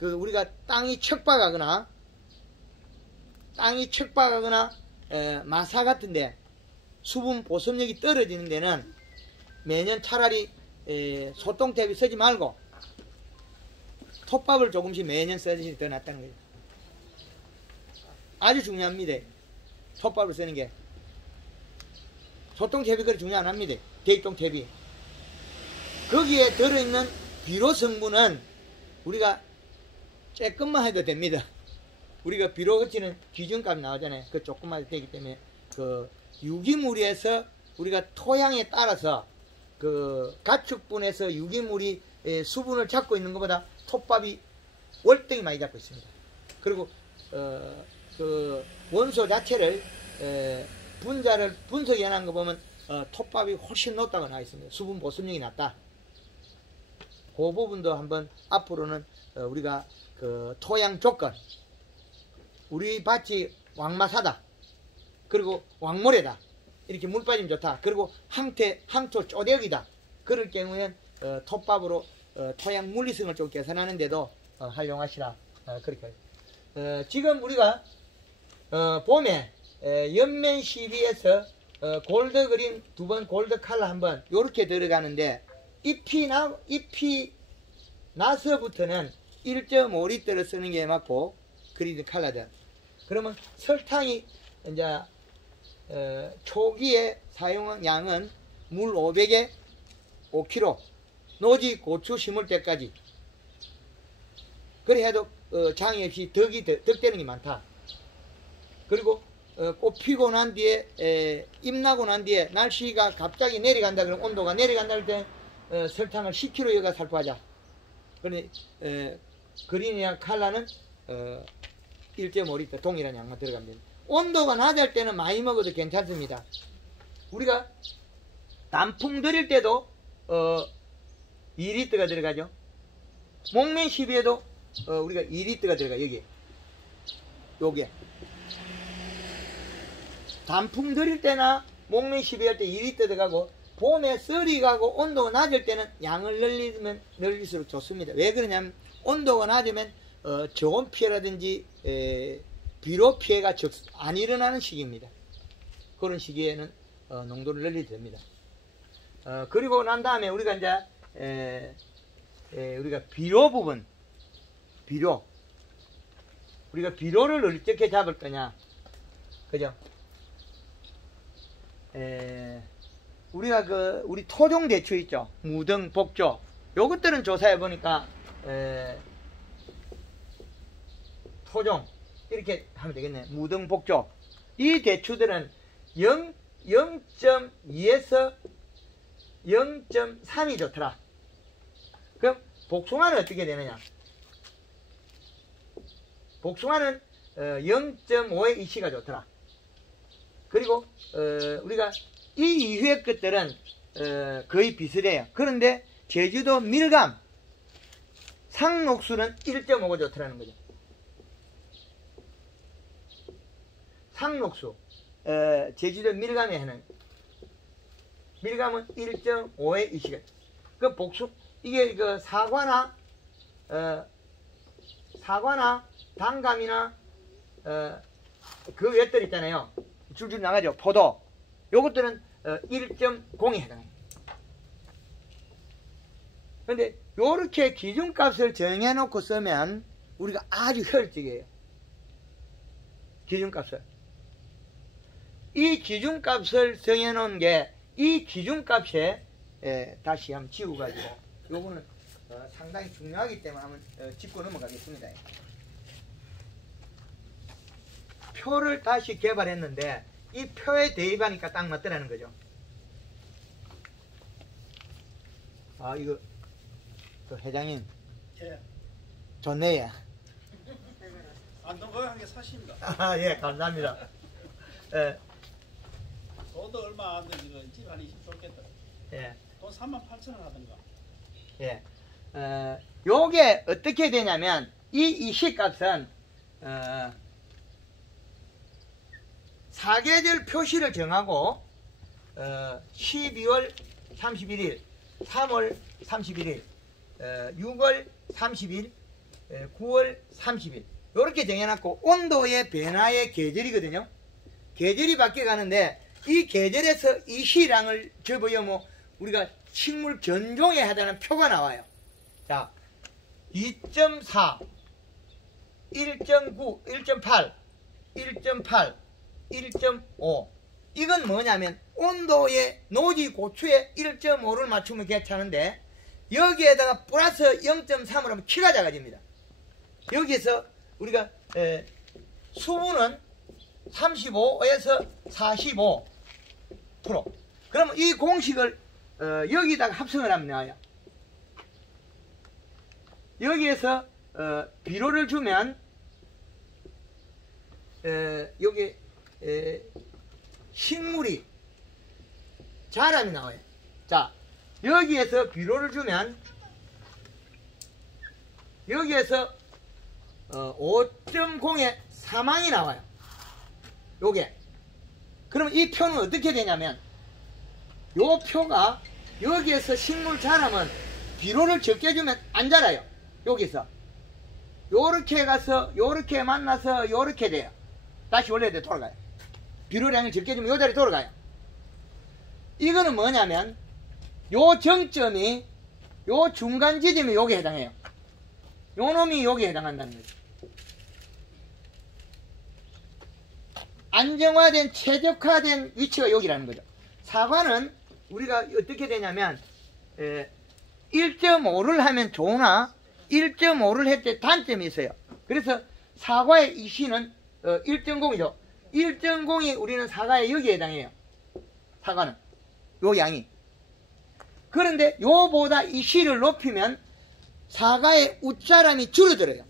우리가 땅이 척박하거나 마사 같은데 수분 보습력이 떨어지는 데는 매년 차라리 소똥탭이 쓰지 말고 톱밥을 조금씩 매년 써주시면 더 낫다는 거예요. 아주 중요합니다. 톱밥을 쓰는 게. 소똥탭이 그렇게 중요 안 합니다. 대입동탭이. 거기에 들어있는 비료 성분은 우리가 조금만 해도 됩니다. 우리가 비료 흡치는 기준값 나오잖아요. 그 조금만 되기 때문에 그 유기물에서 우리가 토양에 따라서 그 가축분에서 유기물이 수분을 잡고 있는 것보다 톱밥이 월등히 많이 잡고 있습니다. 그리고 그 원소 자체를 분자를 분석해 놓은 거 보면 톱밥이 훨씬 높다고 나와 있습니다. 수분 보습력이 낮다. 그 부분도 한번 앞으로는 우리가 그 토양 조건, 우리 밭이 왕마사다, 그리고 왕모래다, 이렇게 물 빠지면 좋다, 그리고 항토 쪼대기다, 그럴 경우엔 톱밥으로 토양 물리성을 좀 개선하는데도 활용하시라. 그렇게 지금 우리가 봄에 연면 시비에서 골드그린 2번, 골드 칼라 1번 요렇게 들어가는데 잎이 나서부터는 1.5리터를 쓰는 게 맞고, 그린 칼라든 그러면 설탕이 이제 초기에 사용한 양은 물 500에 5kg, 노지 고추 심을 때까지. 그래 해도 장애 없이 덕되는 게 많다. 그리고 꽃 피고 난 뒤에 잎 나고 난 뒤에 날씨가 갑자기 내려간다 그러면, 온도가 내려간다 할 때 설탕을 10kg 여가 살포하자. 그러니 그린이랑 칼라는 1.5리터 동일한 양만 들어가면 됩니다. 온도가 낮을 때는 많이 먹어도 괜찮습니다. 우리가 단풍 들일 때도 2리터가 들어가죠. 목면 시비에도 우리가 2리터가 들어가. 여기 요게 단풍 들일 때나 목면 시비 할 때 2리터 들어가고, 봄에 썰이 가고 온도가 낮을 때는 양을 늘리면 늘릴수록 좋습니다. 왜 그러냐면 온도가 낮으면 저온 피해라든지 비료 피해가 안 일어나는 시기입니다. 그런 시기에는 농도를 늘려도 됩니다. 그리고 난 다음에 우리가 이제 우리가 비료 부분, 우리가 비료를 어떻게 잡을 거냐, 그죠? 우리가 우리 토종 대추 있죠, 무등, 복조, 요것들은 조사해 보니까 토종 이렇게 하면 되겠네. 무등, 복조, 이 대추들은 0.2에서 0.3이 좋더라. 그럼 복숭아는 어떻게 되느냐? 복숭아는 0.5의 이시가 좋더라. 그리고 우리가 이 이후의 것들은 거의 비슷해요. 그런데 제주도 밀감, 상록수는 1.5가 좋더라는 거죠. 상록수, 제주도 밀감에 하는 밀감은 1.5의 이시가. 그 이게 그 사과나 단감이나 그 외들 있잖아요. 줄줄 나가죠. 포도. 요것들은 1.0에 해당해요. 근데 요렇게 기준값을 정해놓고 쓰면 우리가 아주 효율적이에요. 기준값을. 이 기준값을 정해놓은 게, 이 기준값에 다시 한번 지우가지고, 요거는 상당히 중요하기 때문에 한번 짚고 넘어가겠습니다. 표를 다시 개발했는데 이 표에 대입하니까 딱 맞더라는 거죠. 아, 이거 또 회장님 예. 좋네요. 안동건강하게 사십니다. 아, 예, 감사합니다. 예, 돈도 얼마 안 되지고 집 한 20 줬겠다. 예, 돈 38,000원 하던가. 예. 요게 어떻게 되냐면 이 이시값은 사계절 표시를 정하고 12월 31일, 3월 31일, 6월 30일, 9월 30일 이렇게 정해놨고, 온도의 변화의 계절이거든요. 계절이 바뀌어가는데 이 계절에서 이 시량을 접어보면 우리가 식물 견종에 해당하는 표가 나와요. 자, 2.4, 1.9, 1.8, 1.8, 1.5. 이건 뭐냐면 온도에 노지 고추에 1.5를 맞추면 괜찮은데, 여기에다가 플러스 0.3으로 하면 키가 작아집니다. 여기에서 우리가 수분은 35에서 45%. 그러면 이 공식을 여기다가 합성을 하면 나와요. 여기에서 비료를 주면 여기 식물이 자람이 나와요. 자, 여기에서 비료를 주면 여기에서 5.0의 사망이 나와요. 요게. 그러면 이 표는 어떻게 되냐면 요 표가 여기에서 식물 자람은 비료를 적게 주면 안 자라요. 여기서 요렇게 가서 요렇게 만나서 요렇게 돼요. 다시 원래대로 돌아가요. 비료량을 적게 주면 요 자리에 돌아가요. 이거는 뭐냐면 요 정점이 요 중간 지점이 요게 해당해요. 요 놈이 요게 해당한다는 거죠. 안정화된 최적화된 위치가 여기라는 거죠. 사과는 우리가 어떻게 되냐면 1.5를 하면 좋으나 1.5를 할 때 단점이 있어요. 그래서 사과의 이 C는 1.0이죠. 1.0이 우리는 사과의 여기에 해당해요. 사과는 요 양이. 그런데 요보다 이 C를 높이면 사과의 웃자람이 줄어들어요.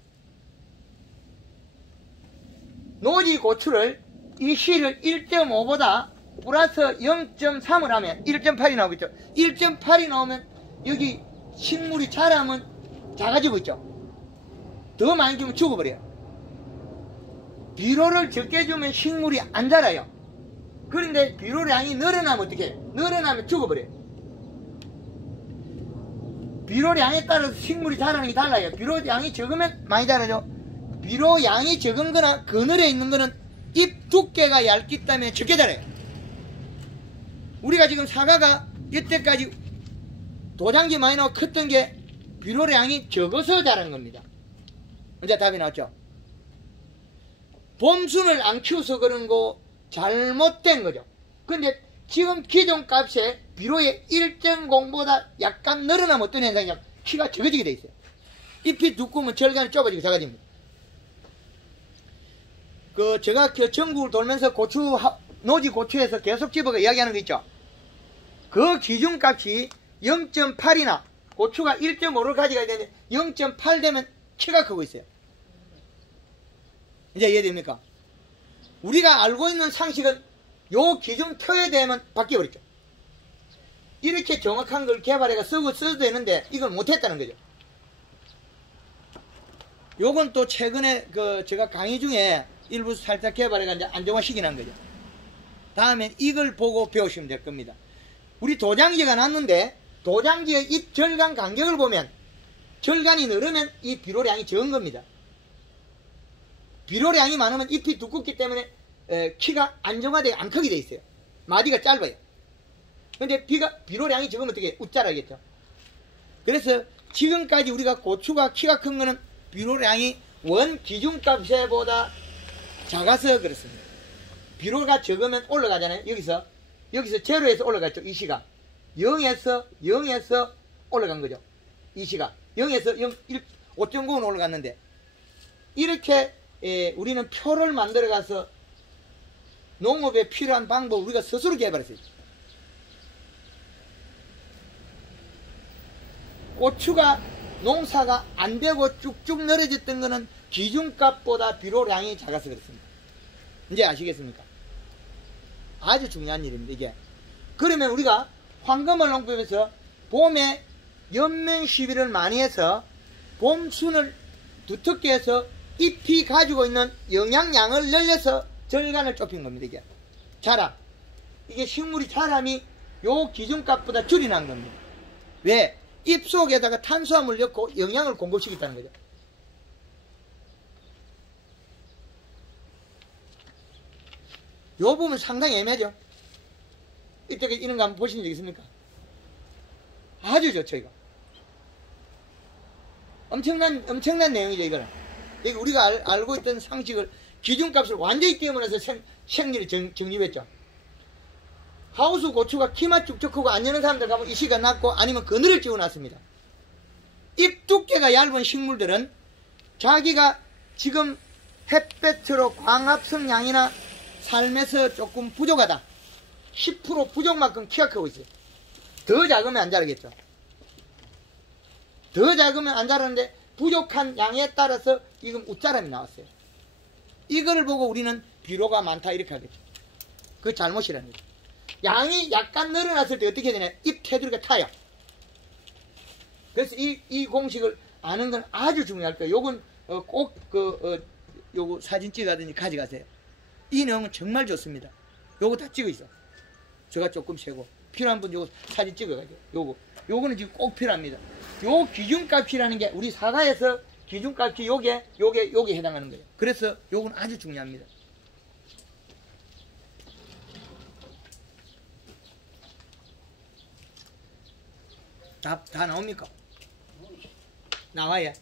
노지 고추를 이 C를 1.5보다 플러스 0.3을 하면 1.8이 나오겠죠. 1.8이 나오면 여기 식물이 자라면 작아지고 있죠. 더 많이 주면 죽어버려요. 비료를 적게 주면 식물이 안 자라요. 그런데 비료량이 늘어나면 어떻게 해요? 늘어나면 죽어버려요. 비료량에 따라서 식물이 자라는 게 달라요. 비료량이 적으면 많이 자라죠. 비료량이 적은 거나 그늘에 있는 거는 잎 두께가 얇기 때문에 적게 자라요. 우리가 지금 사과가 이때까지 도장지 많이 나고 컸던 게 비료량이 적어서 자란 겁니다. 이제 답이 나왔죠. 봄순을 안 키워서 그런 거 잘못된 거죠. 근데 지금 기존 값에 비료의 1.0보다 약간 늘어나면 어떤 현상이냐, 키가 적어지게 돼 있어요. 잎이 두꺼우면 절간이 좁아지고 작아집니다. 제가 전국을 돌면서 노지 고추에서 계속 집어가 이야기하는 거 있죠. 그 기준값이 0.8이나 고추가 1.5를 가져가야 되는데 0.8 되면 키가 크고 있어요. 이제 이해됩니까? 우리가 알고 있는 상식은 요 기준표에 대면 바뀌어버렸죠. 이렇게 정확한 걸 개발해가 써도 되는데 이걸 못했다는 거죠. 요건 또 최근에 제가 강의 중에 일부 살짝 개발해가 이제 안정화시키는 거죠. 다음엔 이걸 보고 배우시면 될 겁니다. 우리 도장지가 났는데 도장지의 잎 절간 간격을 보면 절간이 늘으면 이 비료량이 적은 겁니다. 비료량이 많으면 잎이 두껍기 때문에 키가 안정화되게 안 크게 돼 있어요. 마디가 짧아요. 근데 비료량이 적으면 어떻게 웃자라겠죠. 그래서 지금까지 우리가 고추가 키가 큰 거는 비료량이 원 기준값보다 작아서 그렇습니다. 비료가 적으면 올라가잖아요. 여기서 제로에서 올라갔죠. 이 시가 0에서 올라간 거죠. 이 시가 0에서 5.9는 올라갔는데 이렇게 우리는 표를 만들어 가서 농업에 필요한 방법을 우리가 스스로 개발했어요. 고추가 농사가 안 되고 쭉쭉 늘어졌던 거는 기준값보다 비료량이 작아서 그렇습니다. 이제 아시겠습니까? 아주 중요한 일입니다, 이게. 그러면 우리가 황금을 농법에서 봄에 연면 시비를 많이 해서 봄순을 두텁게 해서 잎이 가지고 있는 영양량을 늘려서 절간을 좁힌 겁니다, 이게. 자람. 이게 식물이 자람이 요 기준값보다 줄이는 겁니다. 왜? 잎 속에다가 탄수화물을 넣고 영양을 공급시켰다는 거죠. 요 부분 상당히 애매하죠. 이때까지 이런 거 한번 보신 적 있습니까? 아주 좋죠, 이거. 엄청난 내용이죠, 이거는. 이거 우리가 알고 있던 상식을, 기준값을 완전히 깨물어서 생리를 정립했죠. 하우스 고추가 키만 쭉쭉하고 안 여는 사람들 가면 이 씨가 났고 아니면 그늘을 찌워놨습니다. 잎 두께가 얇은 식물들은 자기가 지금 햇볕으로 광합성량이나 삶에서 조금 부족하다. 10% 부족만큼 키가 크고 있어요. 더 작으면 안 자라겠죠. 더 작으면 안 자라는데 부족한 양에 따라서 지금 웃자람이 나왔어요. 이걸 보고 우리는 비료가 많다 이렇게 하겠죠. 그 잘못이라는 거죠. 양이 약간 늘어났을 때 어떻게 되냐? 잎 테두리가 타요. 그래서 이 공식을 아는 건 아주 중요할 거예요. 요건 꼭 요거 사진 찍어가든지 가져가세요. 이 내용은 정말 좋습니다. 요거 다 찍어 있어. 제가 조금 세고 필요한 분 요거 사진 찍어가지고 요거는 지금 꼭 필요합니다. 요 기준값이라는 게 우리 사과에서 기준값이 요게 해당하는 거예요. 그래서 요건 아주 중요합니다. 다 나옵니까? 나와야.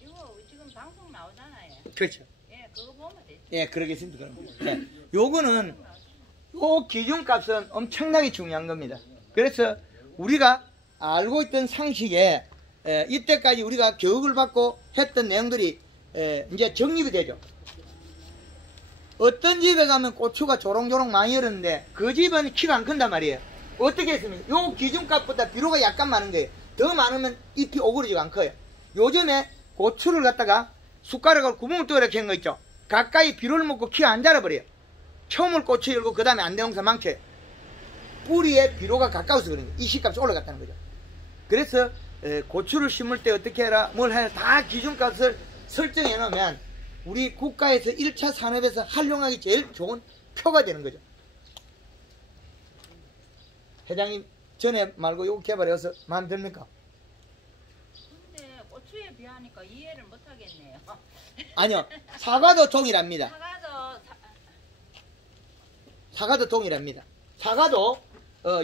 이거 지금 방송 나오잖아요. 그렇죠. 예, 그거 보면 되죠. 예, 그러겠습니다. 그럼. 네. 요거는 요 기준값은 엄청나게 중요한 겁니다. 그래서 우리가 알고 있던 상식에 이때까지 우리가 교육을 받고 했던 내용들이 이제 정립이 되죠. 어떤 집에 가면 고추가 조롱조롱 많이 열었는데 그 집은 키가 안 큰단 말이에요. 어떻게 했습니까? 요 기준값보다 비료가 약간 많은 거예요. 더 많으면 잎이 오그러지가 안 커요. 요즘에 고추를 갖다가 숟가락으로 구멍을 뚫어 이렇게 한 거 있죠. 가까이 비료를 먹고 키가 안 자라버려요. 처음을 고추 열고 그 다음에 안대홍사 망쳐요. 뿌리에 비료가 가까워서 그런 거예요. 이 씨값이 올라갔다는 거죠. 그래서 고추를 심을 때 어떻게 해라 뭘 해라 다 기준값을 설정해 놓으면 우리 국가에서 1차 산업에서 활용하기 제일 좋은 표가 되는 거죠. 회장님 전에 말고 요거 개발해서 마음에 듭니까? 근데 고추에 비하니까 이해를 못 하겠네요. 아니요. 사과도 동일합니다. 사과도 사과도 동일합니다. 사과도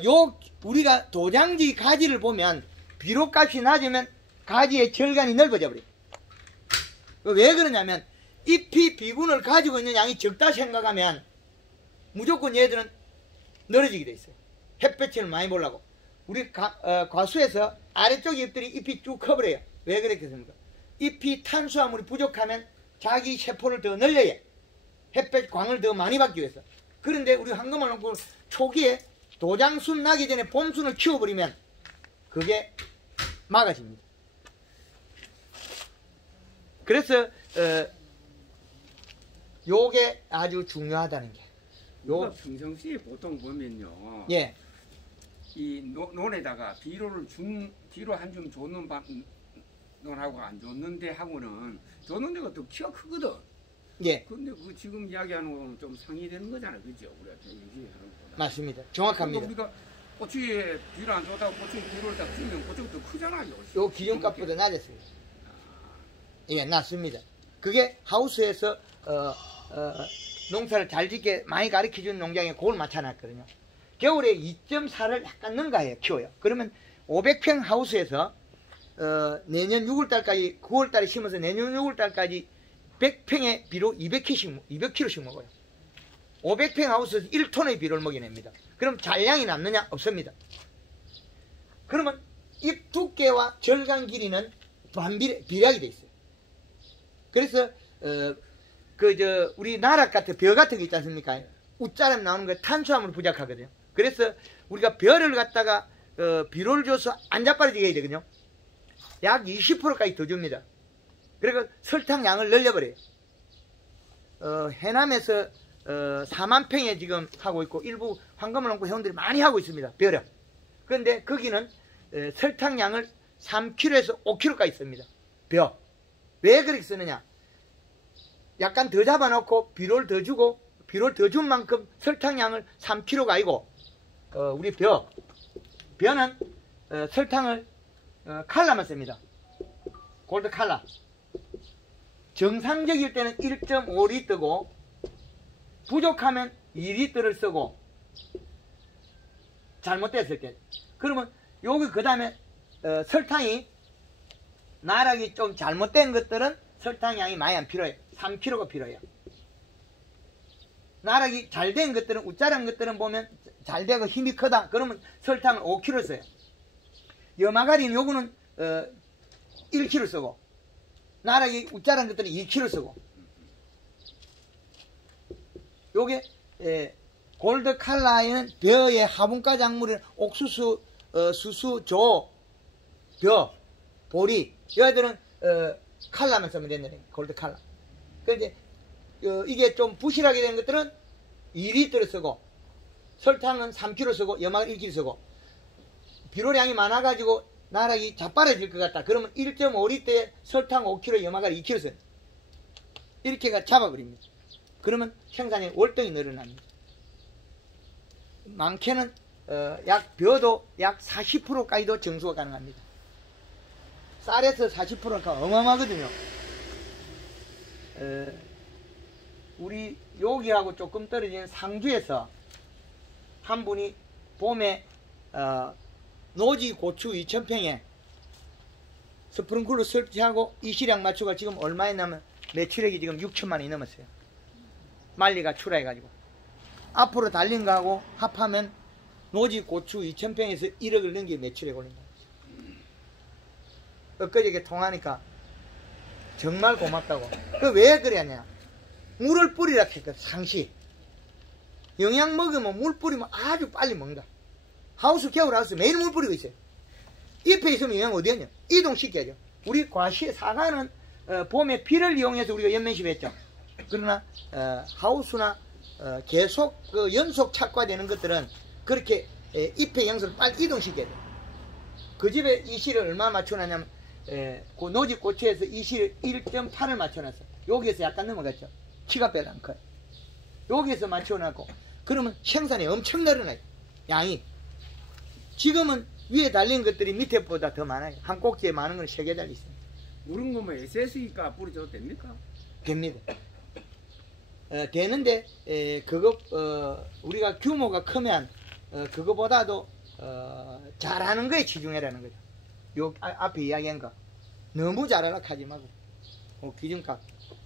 요 우리가 도장지 가지를 보면 비료값이 낮으면 가지의 절간이 넓어져 버려요. 왜 그러냐면 잎이 비군을 가지고 있는 양이 적다 생각하면 무조건 얘들은 늘어지게 돼 있어요. 햇볕을 많이 보려고. 우리 과수에서 아래쪽 잎들이 잎이 쭉 커버려요. 왜 그랬겠습니까? 잎이 탄수화물이 부족하면 자기 세포를 더 늘려야 햇볕 광을 더 많이 받기 위해서. 그런데 우리 황금을 놓고 초기에 도장순 나기 전에 봄순을 키워버리면 그게 막아집니다. 그래서 요게 아주 중요하다는 게. 요 평상시에 보통 보면요. 예. 이 논에다가 비료를 비료 한 줌 줬는 논하고 안 줬는데 하고는 줬는 데가 더 키가 크거든. 예. 근데 그 지금 이야기하는 거는 좀 상이되는 거잖아요, 그죠? 우리가 얘기하는 거다. 맞습니다. 정확합니다. 우리가 고추에 비료 안 줬다고 고추에 비료를 딱 주면 고추가 더 크잖아요. 요 기준값보다 낮았습니다. 예, 낮습니다. 그게 하우스에서 농사를 잘 짓게 많이 가르쳐준 농장에 그걸 맞춰놨거든요. 겨울에 2.4를 약간 능가해요. 키워요. 그러면 500평 하우스에서 내년 6월달까지 9월달에 심어서 내년 6월달까지 100평의 비료 200kg씩 먹어요. 500평 하우스에서 1톤의 비료를 먹여냅니다. 그럼 잔량이 남느냐? 없습니다. 그러면 잎 두께와 절간 길이는 비례하게 돼 있어요. 그래서 우리 나락 같은 벼 같은 거 있지 않습니까? 웃자람 나오는 거 탄수화물 부족하거든요. 그래서 우리가 벼를 갖다가 비료를 줘서 안 자빠지게 해야 되거든요. 약 20%까지 더 줍니다. 그리고 설탕 양을 늘려버려요. 해남에서 4만 평에 지금 하고 있고 일부 황금을 얹고 회원들이 많이 하고 있습니다. 벼를. 그런데 거기는 설탕 양을 3kg에서 5kg까지 씁니다. 벼. 왜 그렇게 쓰느냐? 약간 더 잡아놓고 비료를 더 주고 비료를 더 준 만큼 설탕량을 3kg가 아니고 우리 벼는 설탕을 칼라만 씁니다. 골드 칼라. 정상적일 때는 1.5리터고 부족하면 2리터를 쓰고 잘못됐을 때 그러면 여기 그 다음에 설탕이 나락이 좀 잘못된 것들은 설탕 양이 많이 안 필요해요. 3kg가 필요해요. 나락이 잘 된 것들은, 우짜란 것들은 보면 잘 되고 힘이 크다. 그러면 설탕을 5kg 써요. 염화가리는 요거는 1kg 쓰고, 나락이 우짜란 것들은 2kg 쓰고. 요게 골드 칼라에는 벼의 화분가 작물인 옥수수, 수수, 조, 벼, 보리, 여기들은 칼라만 쓰면 된다는 거예요. 골드 칼라. 그런데 이게 좀 부실하게 된 것들은 2리터를 쓰고, 설탕은 3kg 쓰고, 염화가 1kg 쓰고, 비료량이 많아가지고 나락이 자빠져질 것 같다. 그러면 1.5리터에 설탕 5kg, 염화가 2kg 써요. 이렇게가 잡아버립니다. 그러면 생산이 월등히 늘어납니다. 많게는 약 벼도 약 40%까지도 정수가 가능합니다. 쌀에서 40%가 어마어마하거든요. 우리 여기하고 조금 떨어진 상주에서 한 분이 봄에 노지 고추 2,000평에 스프링클러 설치하고 이시량 맞추가 지금 얼마에 나면 매출액이 지금 6천만 원이 넘었어요. 말리가 출하해가지고 앞으로 달린 거하고 합하면 노지 고추 2,000평에서 1억을 넘게 매출액 올린다. 엊그저께 통하니까 정말 고맙다고. 그 왜 그랬냐? 물을 뿌리라 했거든. 상시 영양 먹으면 물 뿌리면 아주 빨리 먹는다. 하우스 겨울 하우스 매일 물 뿌리고 있어요. 잎에 있으면 영양 어디 있냐? 이동시켜야죠. 우리 과시 사과는 봄에 비를 이용해서 우리가 연면식 했죠. 그러나 하우스나 계속 연속 착과되는 것들은 그렇게 잎의 영양소를 빨리 이동시켜야 돼요. 그 집에 이 실을 얼마 맞춰놨냐면 그 노지 고추에서 이 실 1.8을 맞춰놨어. 여기에서 약간 넘어갔죠. 키가 별로 안 커요. 여기에서 맞춰놨고 그러면 생산이 엄청 늘어나요. 양이. 지금은 위에 달린 것들이 밑에보다 더 많아요. 한 꼭지에 많은 건 3개 달려있어요. 우른 거면 SS기가 뿌려줘도 됩니까? 됩니다. 되는데 그거 우리가 규모가 크면 그거보다도 잘하는 거에 치중해라는 거죠. 요 앞에 이야기한 거 너무 잘하라 하지 말고 기준값.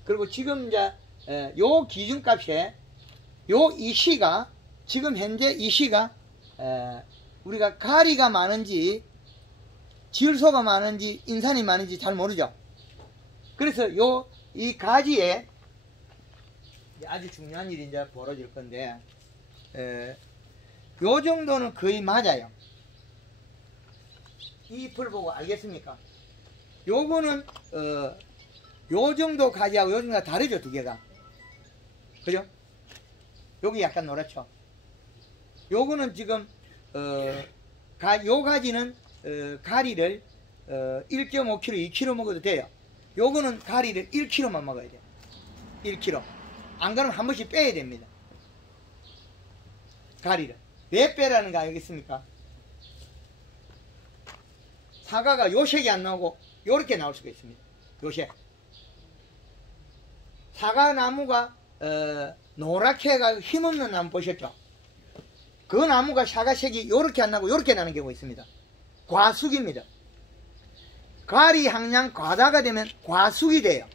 그리고 지금 이제 요 기준값에 요 이 시가 지금 현재 이 시가 우리가 가리가 많은지 질소가 많은지 인산이 많은지 잘 모르죠. 그래서 이 가지에 아주 중요한 일이 이제 벌어질 건데 요 정도는 거의 맞아요. 이 잎을 보고 알겠습니까? 요거는 요 정도 가지하고 요 정도가 다르죠. 두 개가. 그죠? 여기 약간 노랗죠. 요거는 지금 요 가지는 가리를 1.5kg, 2kg 먹어도 돼요. 요거는 가리를 1kg만 먹어야 돼요. 1kg. 안 그러면 한 번씩 빼야 됩니다. 가리를. 왜 빼라는 거 알겠습니까? 사과가 요색이 안 나오고 요렇게 나올 수가 있습니다. 요색. 사과나무가 노랗게 해가 힘없는 나무 보셨죠? 그 나무가 사과색이 요렇게 안 나고 요렇게 나는 경우가 있습니다. 과숙입니다. 가리 함량 과다가 되면 과숙이 돼요.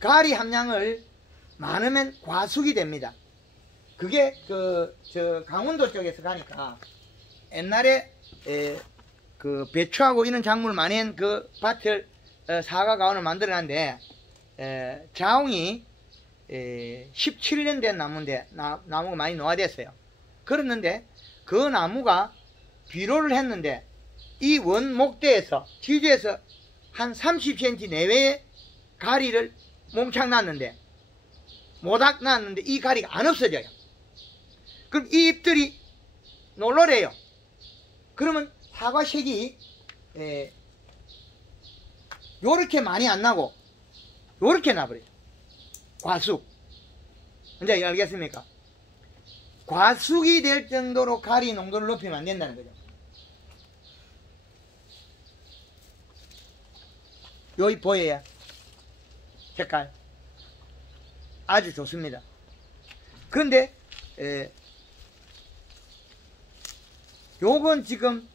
가리 함량을 많으면 과숙이 됩니다. 그게 저 강원도 쪽에서 가니까 옛날에 그 배추하고 이런 작물 많이 한 그 밭을 사과 가온을 만들어놨는데 자웅이 17년 된 나무인데 나무가 많이 노화됐어요. 그랬는데 그 나무가 비료를 했는데 이 원목대에서 지주에서 한 30cm 내외의 가리를 몽창 놨는데 모닥 놨는데 이 가리가 안 없어져요. 그럼 이 잎들이 놀러래요. 그러면 사과색이 요렇게 많이 안 나고 요렇게 나버려요. 과숙. 이제 알겠습니까? 과숙이 될 정도로 가리 농도를 높이면 안 된다는 거죠. 여기 보여요. 색깔. 아주 좋습니다. 그런데 요건 지금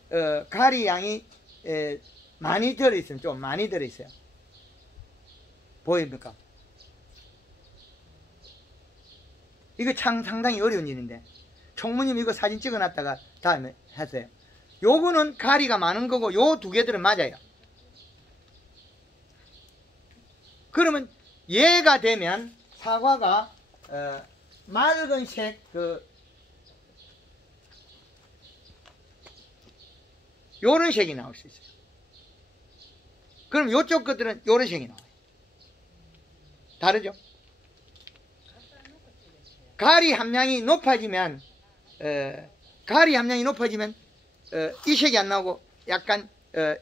가리 양이 많이 들어있어요. 좀 많이 들어있어요. 보입니까? 이거 상당히 어려운 일인데 총무님 이거 사진 찍어놨다가 다음에 하세요. 요거는 가리가 많은 거고 요 두 개들은 맞아요. 그러면 얘가 되면 사과가 맑은 색 요런 색이 나올 수 있어요. 그럼 요쪽 것들은 요런 색이 나와요. 다르죠? 가리 함량이 높아지면 이 색이 안 나오고 약간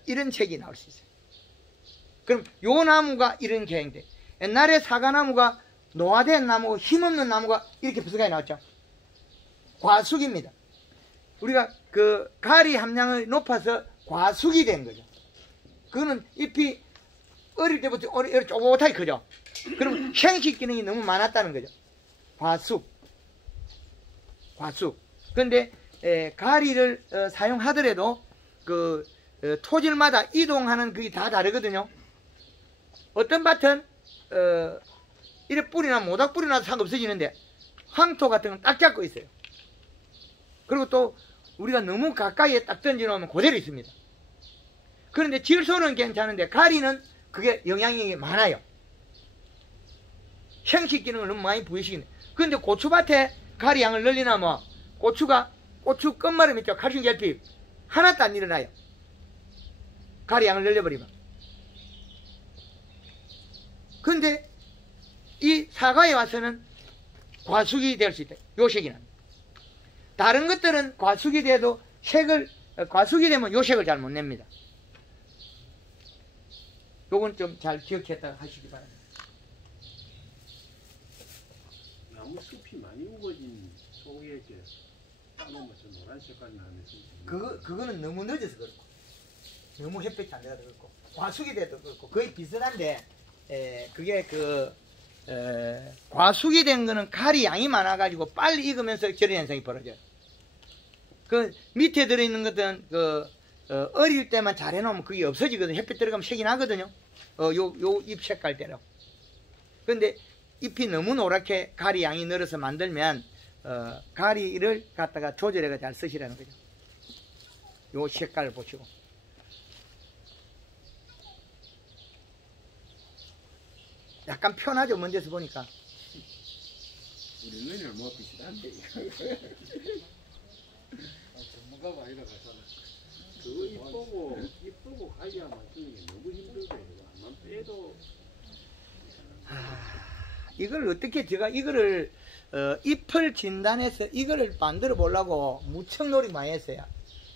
이런 색이 나올 수 있어요. 그럼 요 나무가 이런 경향돼. 옛날에 사과나무가 노화된 나무고 힘없는 나무가 이렇게 부스가이 나왔죠. 과숙입니다. 우리가 그 가리 함량이 높아서 과숙이 된 거죠. 그거는 ip이 어릴 때부터 쪼긋하게 크죠. 그럼 생식 기능이 너무 많았다는 거죠. 과숙. 그런데 가리를 사용하더라도 그 토질마다 이동하는 그게 다 다르거든요. 어떤 밭은 이래 뿌리나 모닥 뿌리나도 상관없어지는데 황토 같은 건 딱 잡고 있어요. 그리고 또 우리가 너무 가까이에 딱 던져놓으면 그대로 있습니다. 그런데 질소는 괜찮은데 가리는 그게 영향이 많아요. 생식 기능을 너무 많이 부여시키네. 그런데 고추밭에 가리 양을 늘리나면 고추 끝말음 있죠. 칼슘 결핍 하나도 안 일어나요. 가리 양을 늘려버리면. 근데 이 사과에 와서는 과숙이 될 수 있다. 요 색이 납니다. 다른 것들은 과숙이 돼도 과숙이 되면 요 색을 잘 못 냅니다. 요건 좀 잘 기억했다가 하시기 바랍니다. 나무 숲이 많이 우거진 속에 이렇게 따놓으면 저 노란 색깔 나는 그거는 너무 늦어서 그렇고 너무 햇빛이 안 돼서 그렇고 과숙이 돼도 그렇고 거의 비슷한데 그게 과숙이 된 거는 가리 양이 많아가지고 빨리 익으면서 저런 현상이 벌어져요. 그 밑에 들어있는 것들은 어릴 때만 잘 해놓으면 그게 없어지거든요. 햇빛 들어가면 색이 나거든요. 요 잎 색깔대로. 근데 잎이 너무 노랗게 가리 양이 늘어서 만들면 가리를 갖다가 조절해서 잘 쓰시라는 거죠. 요 색깔을 보시고. 약간 편하죠, 먼저서 보니까. 우리 눈이랑 뭐 비슷한데. 전문가가 아니라 가서 그거 이쁘고 가리야 맞추는 게 너무 힘들고 안만 빼도 이걸 어떻게 제가 이거를 잎을 진단해서 이거를 만들어 보려고 무척 노력 많이 했어요.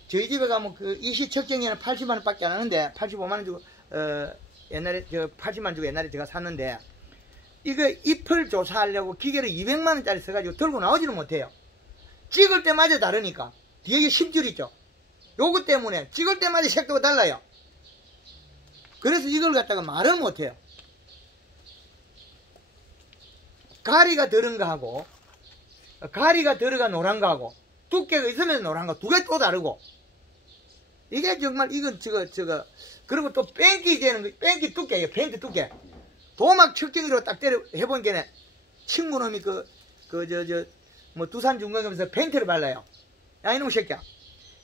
저희 집에 가면 그 이시 척정에는 80만 원밖에 안 하는데 85만 원 주고 옛날에 80만 원 주고 옛날에 제가 샀는데 이거 잎을 조사하려고 기계를 200만 원짜리 써가지고 들고 나오지는 못해요. 찍을 때마다 다르니까 뒤에 심줄 있죠. 요거 때문에 찍을 때마다 색도가 달라요. 그래서 이걸 갖다가 말을 못해요. 가리가 들은 거하고 가리가 들어가 노란 거하고 두께가 있으면서 노란 거 두 개 또 다르고 이게 정말 이건 저거 그리고 또 뺑기 되는 거 뺑기 두께예요. 펜트 두께 도막 측정기로 딱 때려 해본 게네 친구놈이 뭐 두산 중공에서 펜트를 발라요. 야 이놈 새끼야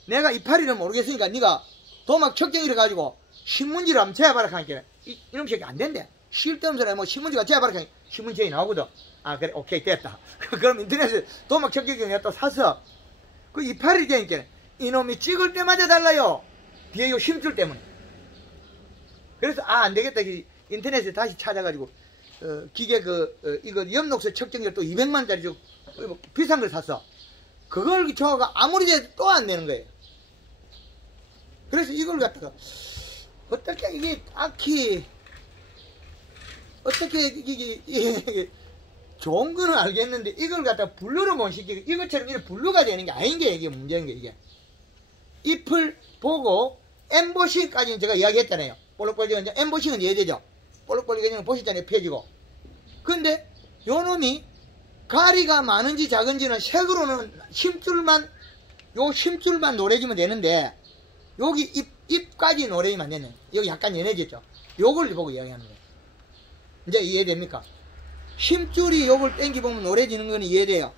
내가 이파리를 모르겠으니까 네가 도막 측정기를 가지고 신문지를 한번 재봐라 하니까 이놈 새끼 안 된대. 쓸데없는 소리 뭐 신문지가 재봐라 하니까 신문지에 나오거든. 아 그래 오케이 됐다. 그럼 인터넷에 도막 측정기 내가 또 사서 그 이파리 되니까 이놈이 찍을 때마다 달라요. 뒤에 요 심줄 때문에. 그래서 안 되겠다. 인터넷에 다시 찾아가지고 기계 이거 엽록소 측정기를 또 200만 원짜리 주고 비싼 걸 샀어. 그걸 저가 아무리 돼도 또 안 되는 거예요. 그래서 이걸 갖다가 어떻게 이게 딱히 어떻게 이게 좋은 거는 알겠는데 이걸 갖다가 분류를 못 시키고 이것처럼 이렇게 분류가 되는 게 아닌 게 이게 문제인 게 이게 잎을 보고 엠보싱까지는 제가 이야기했잖아요. 볼록볼록한 이제 엠보싱은 이해되죠. 볼록볼록한 보셨잖아요. 펴지고. 근데 요 놈이 가리가 많은지 작은지는 색으로는 심줄만 노래지면 되는데 여기 잎 잎까지 노래지면 안 되네. 여기 약간 연해졌죠. 요걸 보고 이야기하는 거예요. 이제 이해됩니까? 심줄이 요걸 당겨보면 노래지는 건 이해돼요.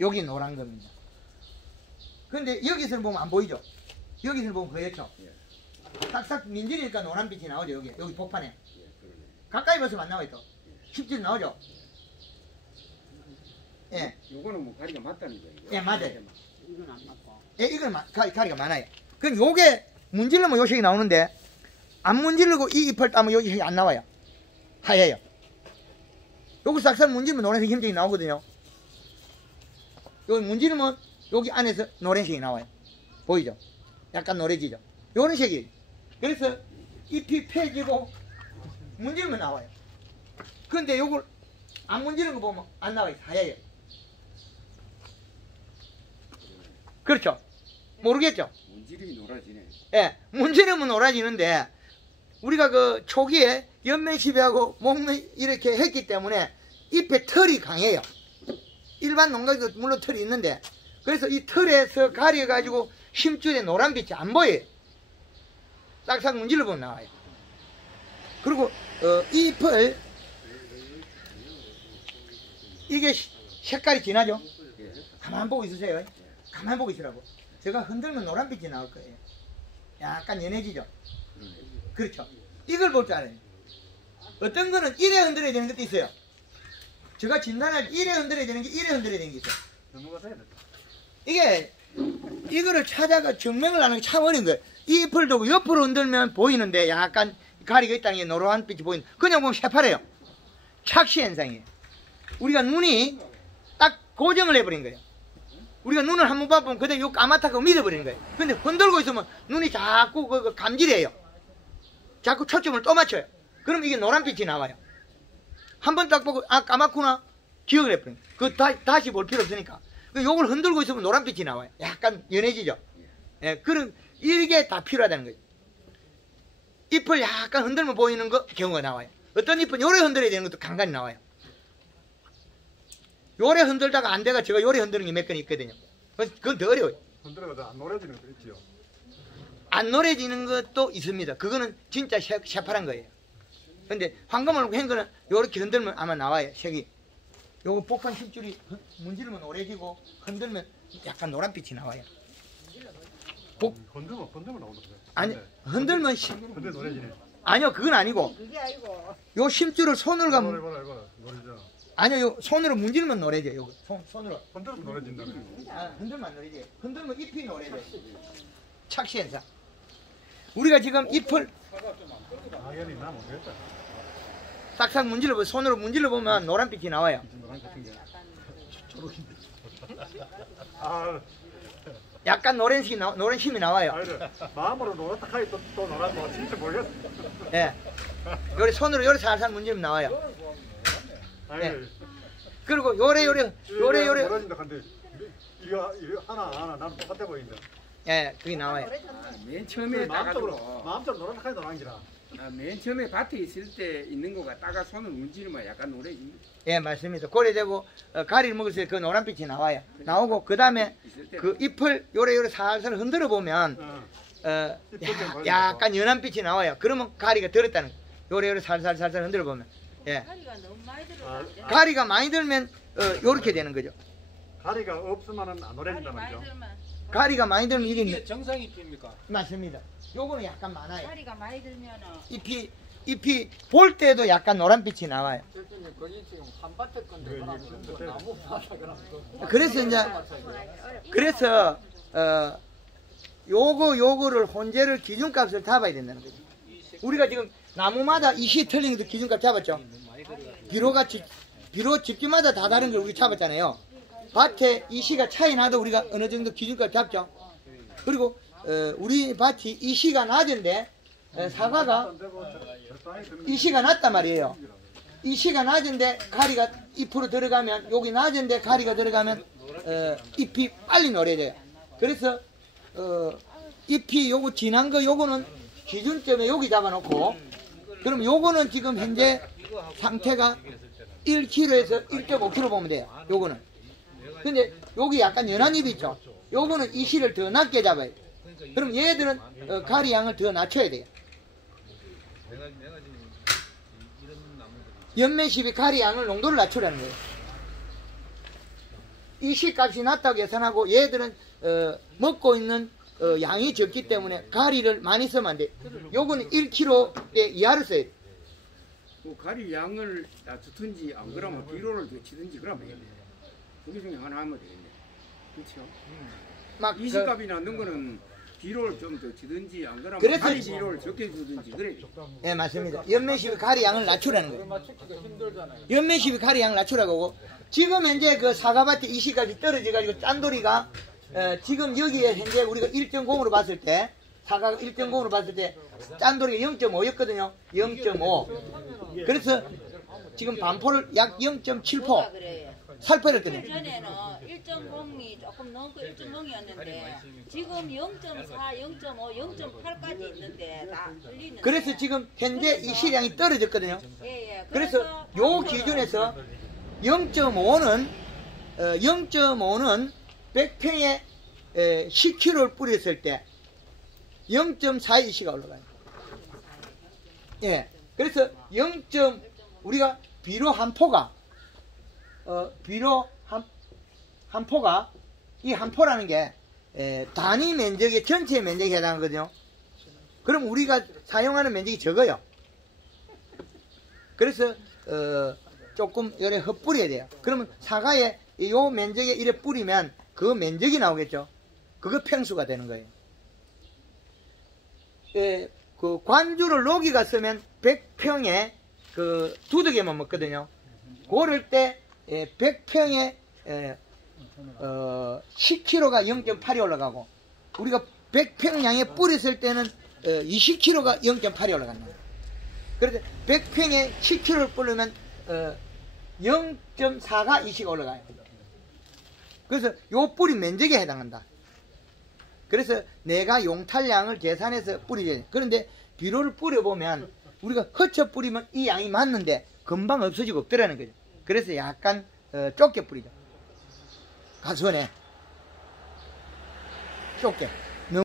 여기 노란 겁니다. 근데 여기서는 보면 안 보이죠? 여기서는 보면 그렇죠? 싹싹 민질이니까 노란빛이 나오죠. 여기 복판에. 가까이 보시면 안 나와요. 또 심줄 나오죠? 예. 요거는 뭐 가리가 맞다는 거예요. 예, 맞아요. 이건 안 맞고. 예, 이건 가리가 많아요. 그럼 요게 문질르면 요 색이 나오는데 안 문질르고 이 잎을 따면 요 색이 안 나와요. 하얘요. 요거 싹싹 문질르면 노란색 힘색이 나오거든요. 여기 문지르면 여기 안에서 노란색이 나와요. 보이죠? 약간 노래지죠? 요런 색이. 그래서 잎이 펴지고 문지르면 나와요. 근데 요걸 안 문지르는 거 보면 안 나와요. 하얘요. 그렇죠? 모르겠죠? 문질이 노라지네. 예, 문지르면 노라지는데 우리가 그 초기에 연면시비하고 목면 이렇게 했기 때문에 잎에 털이 강해요. 일반 농가에도 물론 털이 있는데 그래서 이 털에서 가려가지고 심줄에 노란빛이 안 보여요. 싹싹 문질러 보면 나와요. 그리고 이 잎을 이게 색깔이 진하죠? 가만 보고 있으세요. 가만 보고 있으라고. 제가 흔들면 노란빛이 나올 거예요. 약간 연해지죠? 그렇죠. 이걸 볼 줄 알아요. 어떤 거는 이래 흔들어야 되는 것도 있어요. 제가 진단할 때 이래 흔들어야 되는 게 이래 흔들어야 되는 게 있어요. 이게 이거를 찾아가 증명을 하는 게 참 어려운 거예요. 이 잎을 두고 옆으로 흔들면 보이는데 약간 가리가 있다는 게 노란 빛이 보이는. 그냥 보면 새파래요. 착시 현상이에요. 우리가 눈이 딱 고정을 해버린 거예요. 우리가 눈을 한번 봐보면 그대로 요 까맣다고 믿어버리는 거예요. 근데 흔들고 있으면 눈이 자꾸 그 감질해요. 자꾸 초점을 또 맞춰요. 그럼 이게 노란빛이 나와요. 한번 딱 보고 아 까맣구나 기억을 해버려요. 다시 볼 필요 없으니까. 요걸 흔들고 있으면 노란빛이 나와요. 약간 연해지죠. 예, 그런 이게 다 필요하다는 거예요. 잎을 약간 흔들면 보이는 거 경우가 나와요. 어떤 잎은 요래 흔들어야 되는 것도 간간히 나와요. 요래 흔들다가 안 돼가 제가 요래 흔드는 게 몇 건 있거든요. 그건 더 어려워요. 흔들어도 안 노래지는 것도 있지요. 안 노래지는 것도 있습니다. 그거는 진짜 새파란 거예요. 근데 황금을 한 거는 요렇게 흔들면 아마 나와요. 색이. 요거 복판 심줄이 문지르면 노래지고 흔들면 약간 노란빛이 나와요. 흔들면 나온다. 아니 흔들면 근데 노래지네. 아니요 그건 아니고 그게 아니고. 요 심줄을 손으로 가 노래잖아. 아니요 요 손으로 문지르면 노래져. 요거 손으로 흔들면 노래진다네. 흔들면 안 노래지. 흔들면 잎이 노래져. 착시 현상. 우리가 지금 잎을 당연히 나 모르겠다. 싹싹 문질러 보면 손으로 문질러 보면 노란빛이 나와요. 노란 같은 게. 아, 약간 노란 심이 나와요. 아이들 마음으로 노랗다 하니 또 노란 거 진짜 모르겠어. 예. 요래 손으로 요래 살살 문지르면 나와요. 아이들. 그리고 요래 노래진다 근데 이거 하나 나는 똑같아 보인다. 예, 그게 나와요. 맨 처음에 따가지고 마음대로 노랗다 하니 노란 기라. 맨 처음에 밭에 있을 때 있는 거가 따가 손을 문지르면 약간 노래지. 예, 맞습니다. 고래되고 가리를 먹을 때 그 노란빛이 나와요. 나오고 그 다음에 그 잎을 요래 살살 흔들어 보면 약간 연한 빛이 나와요. 그러면 가리가 들었다는 거예요. 요래 살살 흔들어 보면. 예. 가리가 너무 많이 들어가는데. 가리가 많이 들면 요렇게 되는 거죠. 가리가 없으면은 안 가리 노래진단 많이 말이죠. 들면. 가리가 많이 들면 이게 정상잎입니까? 맞습니다. 요거는 약간 많아요. 가리가 많이 들면은. 잎이 볼 때도 약간 노란빛이 나와요. 대표님 거기 지금 한밭에 건데 그러면 나무 파다 그래서 요거를 혼재를 기준값을 잡아야 된다는 거죠. 우리가 지금 나무마다 이시 틀린 것도 기준값 잡았죠. 비료 집집마다 다 다른 걸 우리 잡았잖아요. 밭에 이시가 차이 나도 우리가 어느 정도 기준값 잡죠. 그리고 우리 밭이 이시가 낮은데 사과가 이시가 낮단 말이에요. 이시가 낮은데 가리가 잎으로 들어가면 여기 낮은데 가리가 들어가면 잎이 빨리 노래져요. 그래서 잎이 요거 진한 거 요거는 기준점에 여기 잡아놓고 그럼 요거는 지금 현재 상태가 1kg에서 1.5kg 보면 돼요. 요거는. 근데 여기 약간 연한 잎이 있죠. 요거는 이시를 더 낮게 잡아요. 그럼 얘들은 가리 양을 더 낮춰야 돼요. 내가 지금 이런 나무들이 연매십이 가리 양을 농도를 낮추라는 거예요. 이 씨값이 낮다고 계산하고 얘들은 먹고 있는 양이 적기 때문에 가리를 많이 쓰면 안 돼. 요거는 1kg에 이하를 써야 돼. 그 가리 양을 낮추든지 안 그러면 비료를 더 치든지 그러면 되겠네. 그게 중에 하나 하면 되겠네. 그렇죠? 막 이 시값이 낮는 거는 비료를 좀 더 치든지 안 그러면 그래서 가리 비료를 적게 주든지 그래. 예, 맞습니다. 연매십이 가리 양을 낮추라는 거예요. 맞추기가 힘들잖아요. 연매십이 가리 양을 낮추라고 하고, 지금 현재 그 사과밭에 이 시까지 떨어져가지고 짠돌이가 지금 여기에 현재 우리가 1.0으로 봤을 때, 사과가 1.0으로 봤을 때 짠돌이가 0.5였거든요. 0.5. 그래서 지금 반포를 약 0.7포 그래요. 살포를 했거든요. 전에는 1.0이 조금 넘고 1.0이었는데 지금 0.4, 0.5, 0.8까지 있는데 다 틀리는데. 그래서 지금 현재 이 시량이 떨어졌거든요. 예. 그래서 요 기준에서 0.5는 100평에 10kg를 뿌렸을 때 0.42C가 올라가요. 예. 그래서 우리가 비료 한 포가 비료 한 포가 이 한 포라는 게 단위 면적의 전체 면적에 해당하거든요. 그럼 우리가 사용하는 면적이 적어요. 그래서 조금 요래 헛뿌려야 돼요. 그러면 사과에 요 면적에 이래 뿌리면 그 면적이 나오겠죠. 그거 평수가 되는 거예요. 그 관주를 녹이가 쓰면 100평에 그 두둑에만 먹거든요. 그럴 때 100평에 10kg가 0.8이 올라가고, 우리가 100평 양에 뿌렸을 때는 20kg가 0.8이 올라간다. 그래서 100평에 10kg를 뿌리면 0.4가 20가 올라가요. 그래서 요 뿌리 면적에 해당한다. 그래서 내가 용탈량을 계산해서 뿌리야 돼. 그런데 비료를 뿌려보면 우리가 흩쳐 뿌리면 이 양이 맞는데 금방 없어지고 없더라는 거죠. 그래서 약간 좁게 뿌리죠. 가수원에 좁게.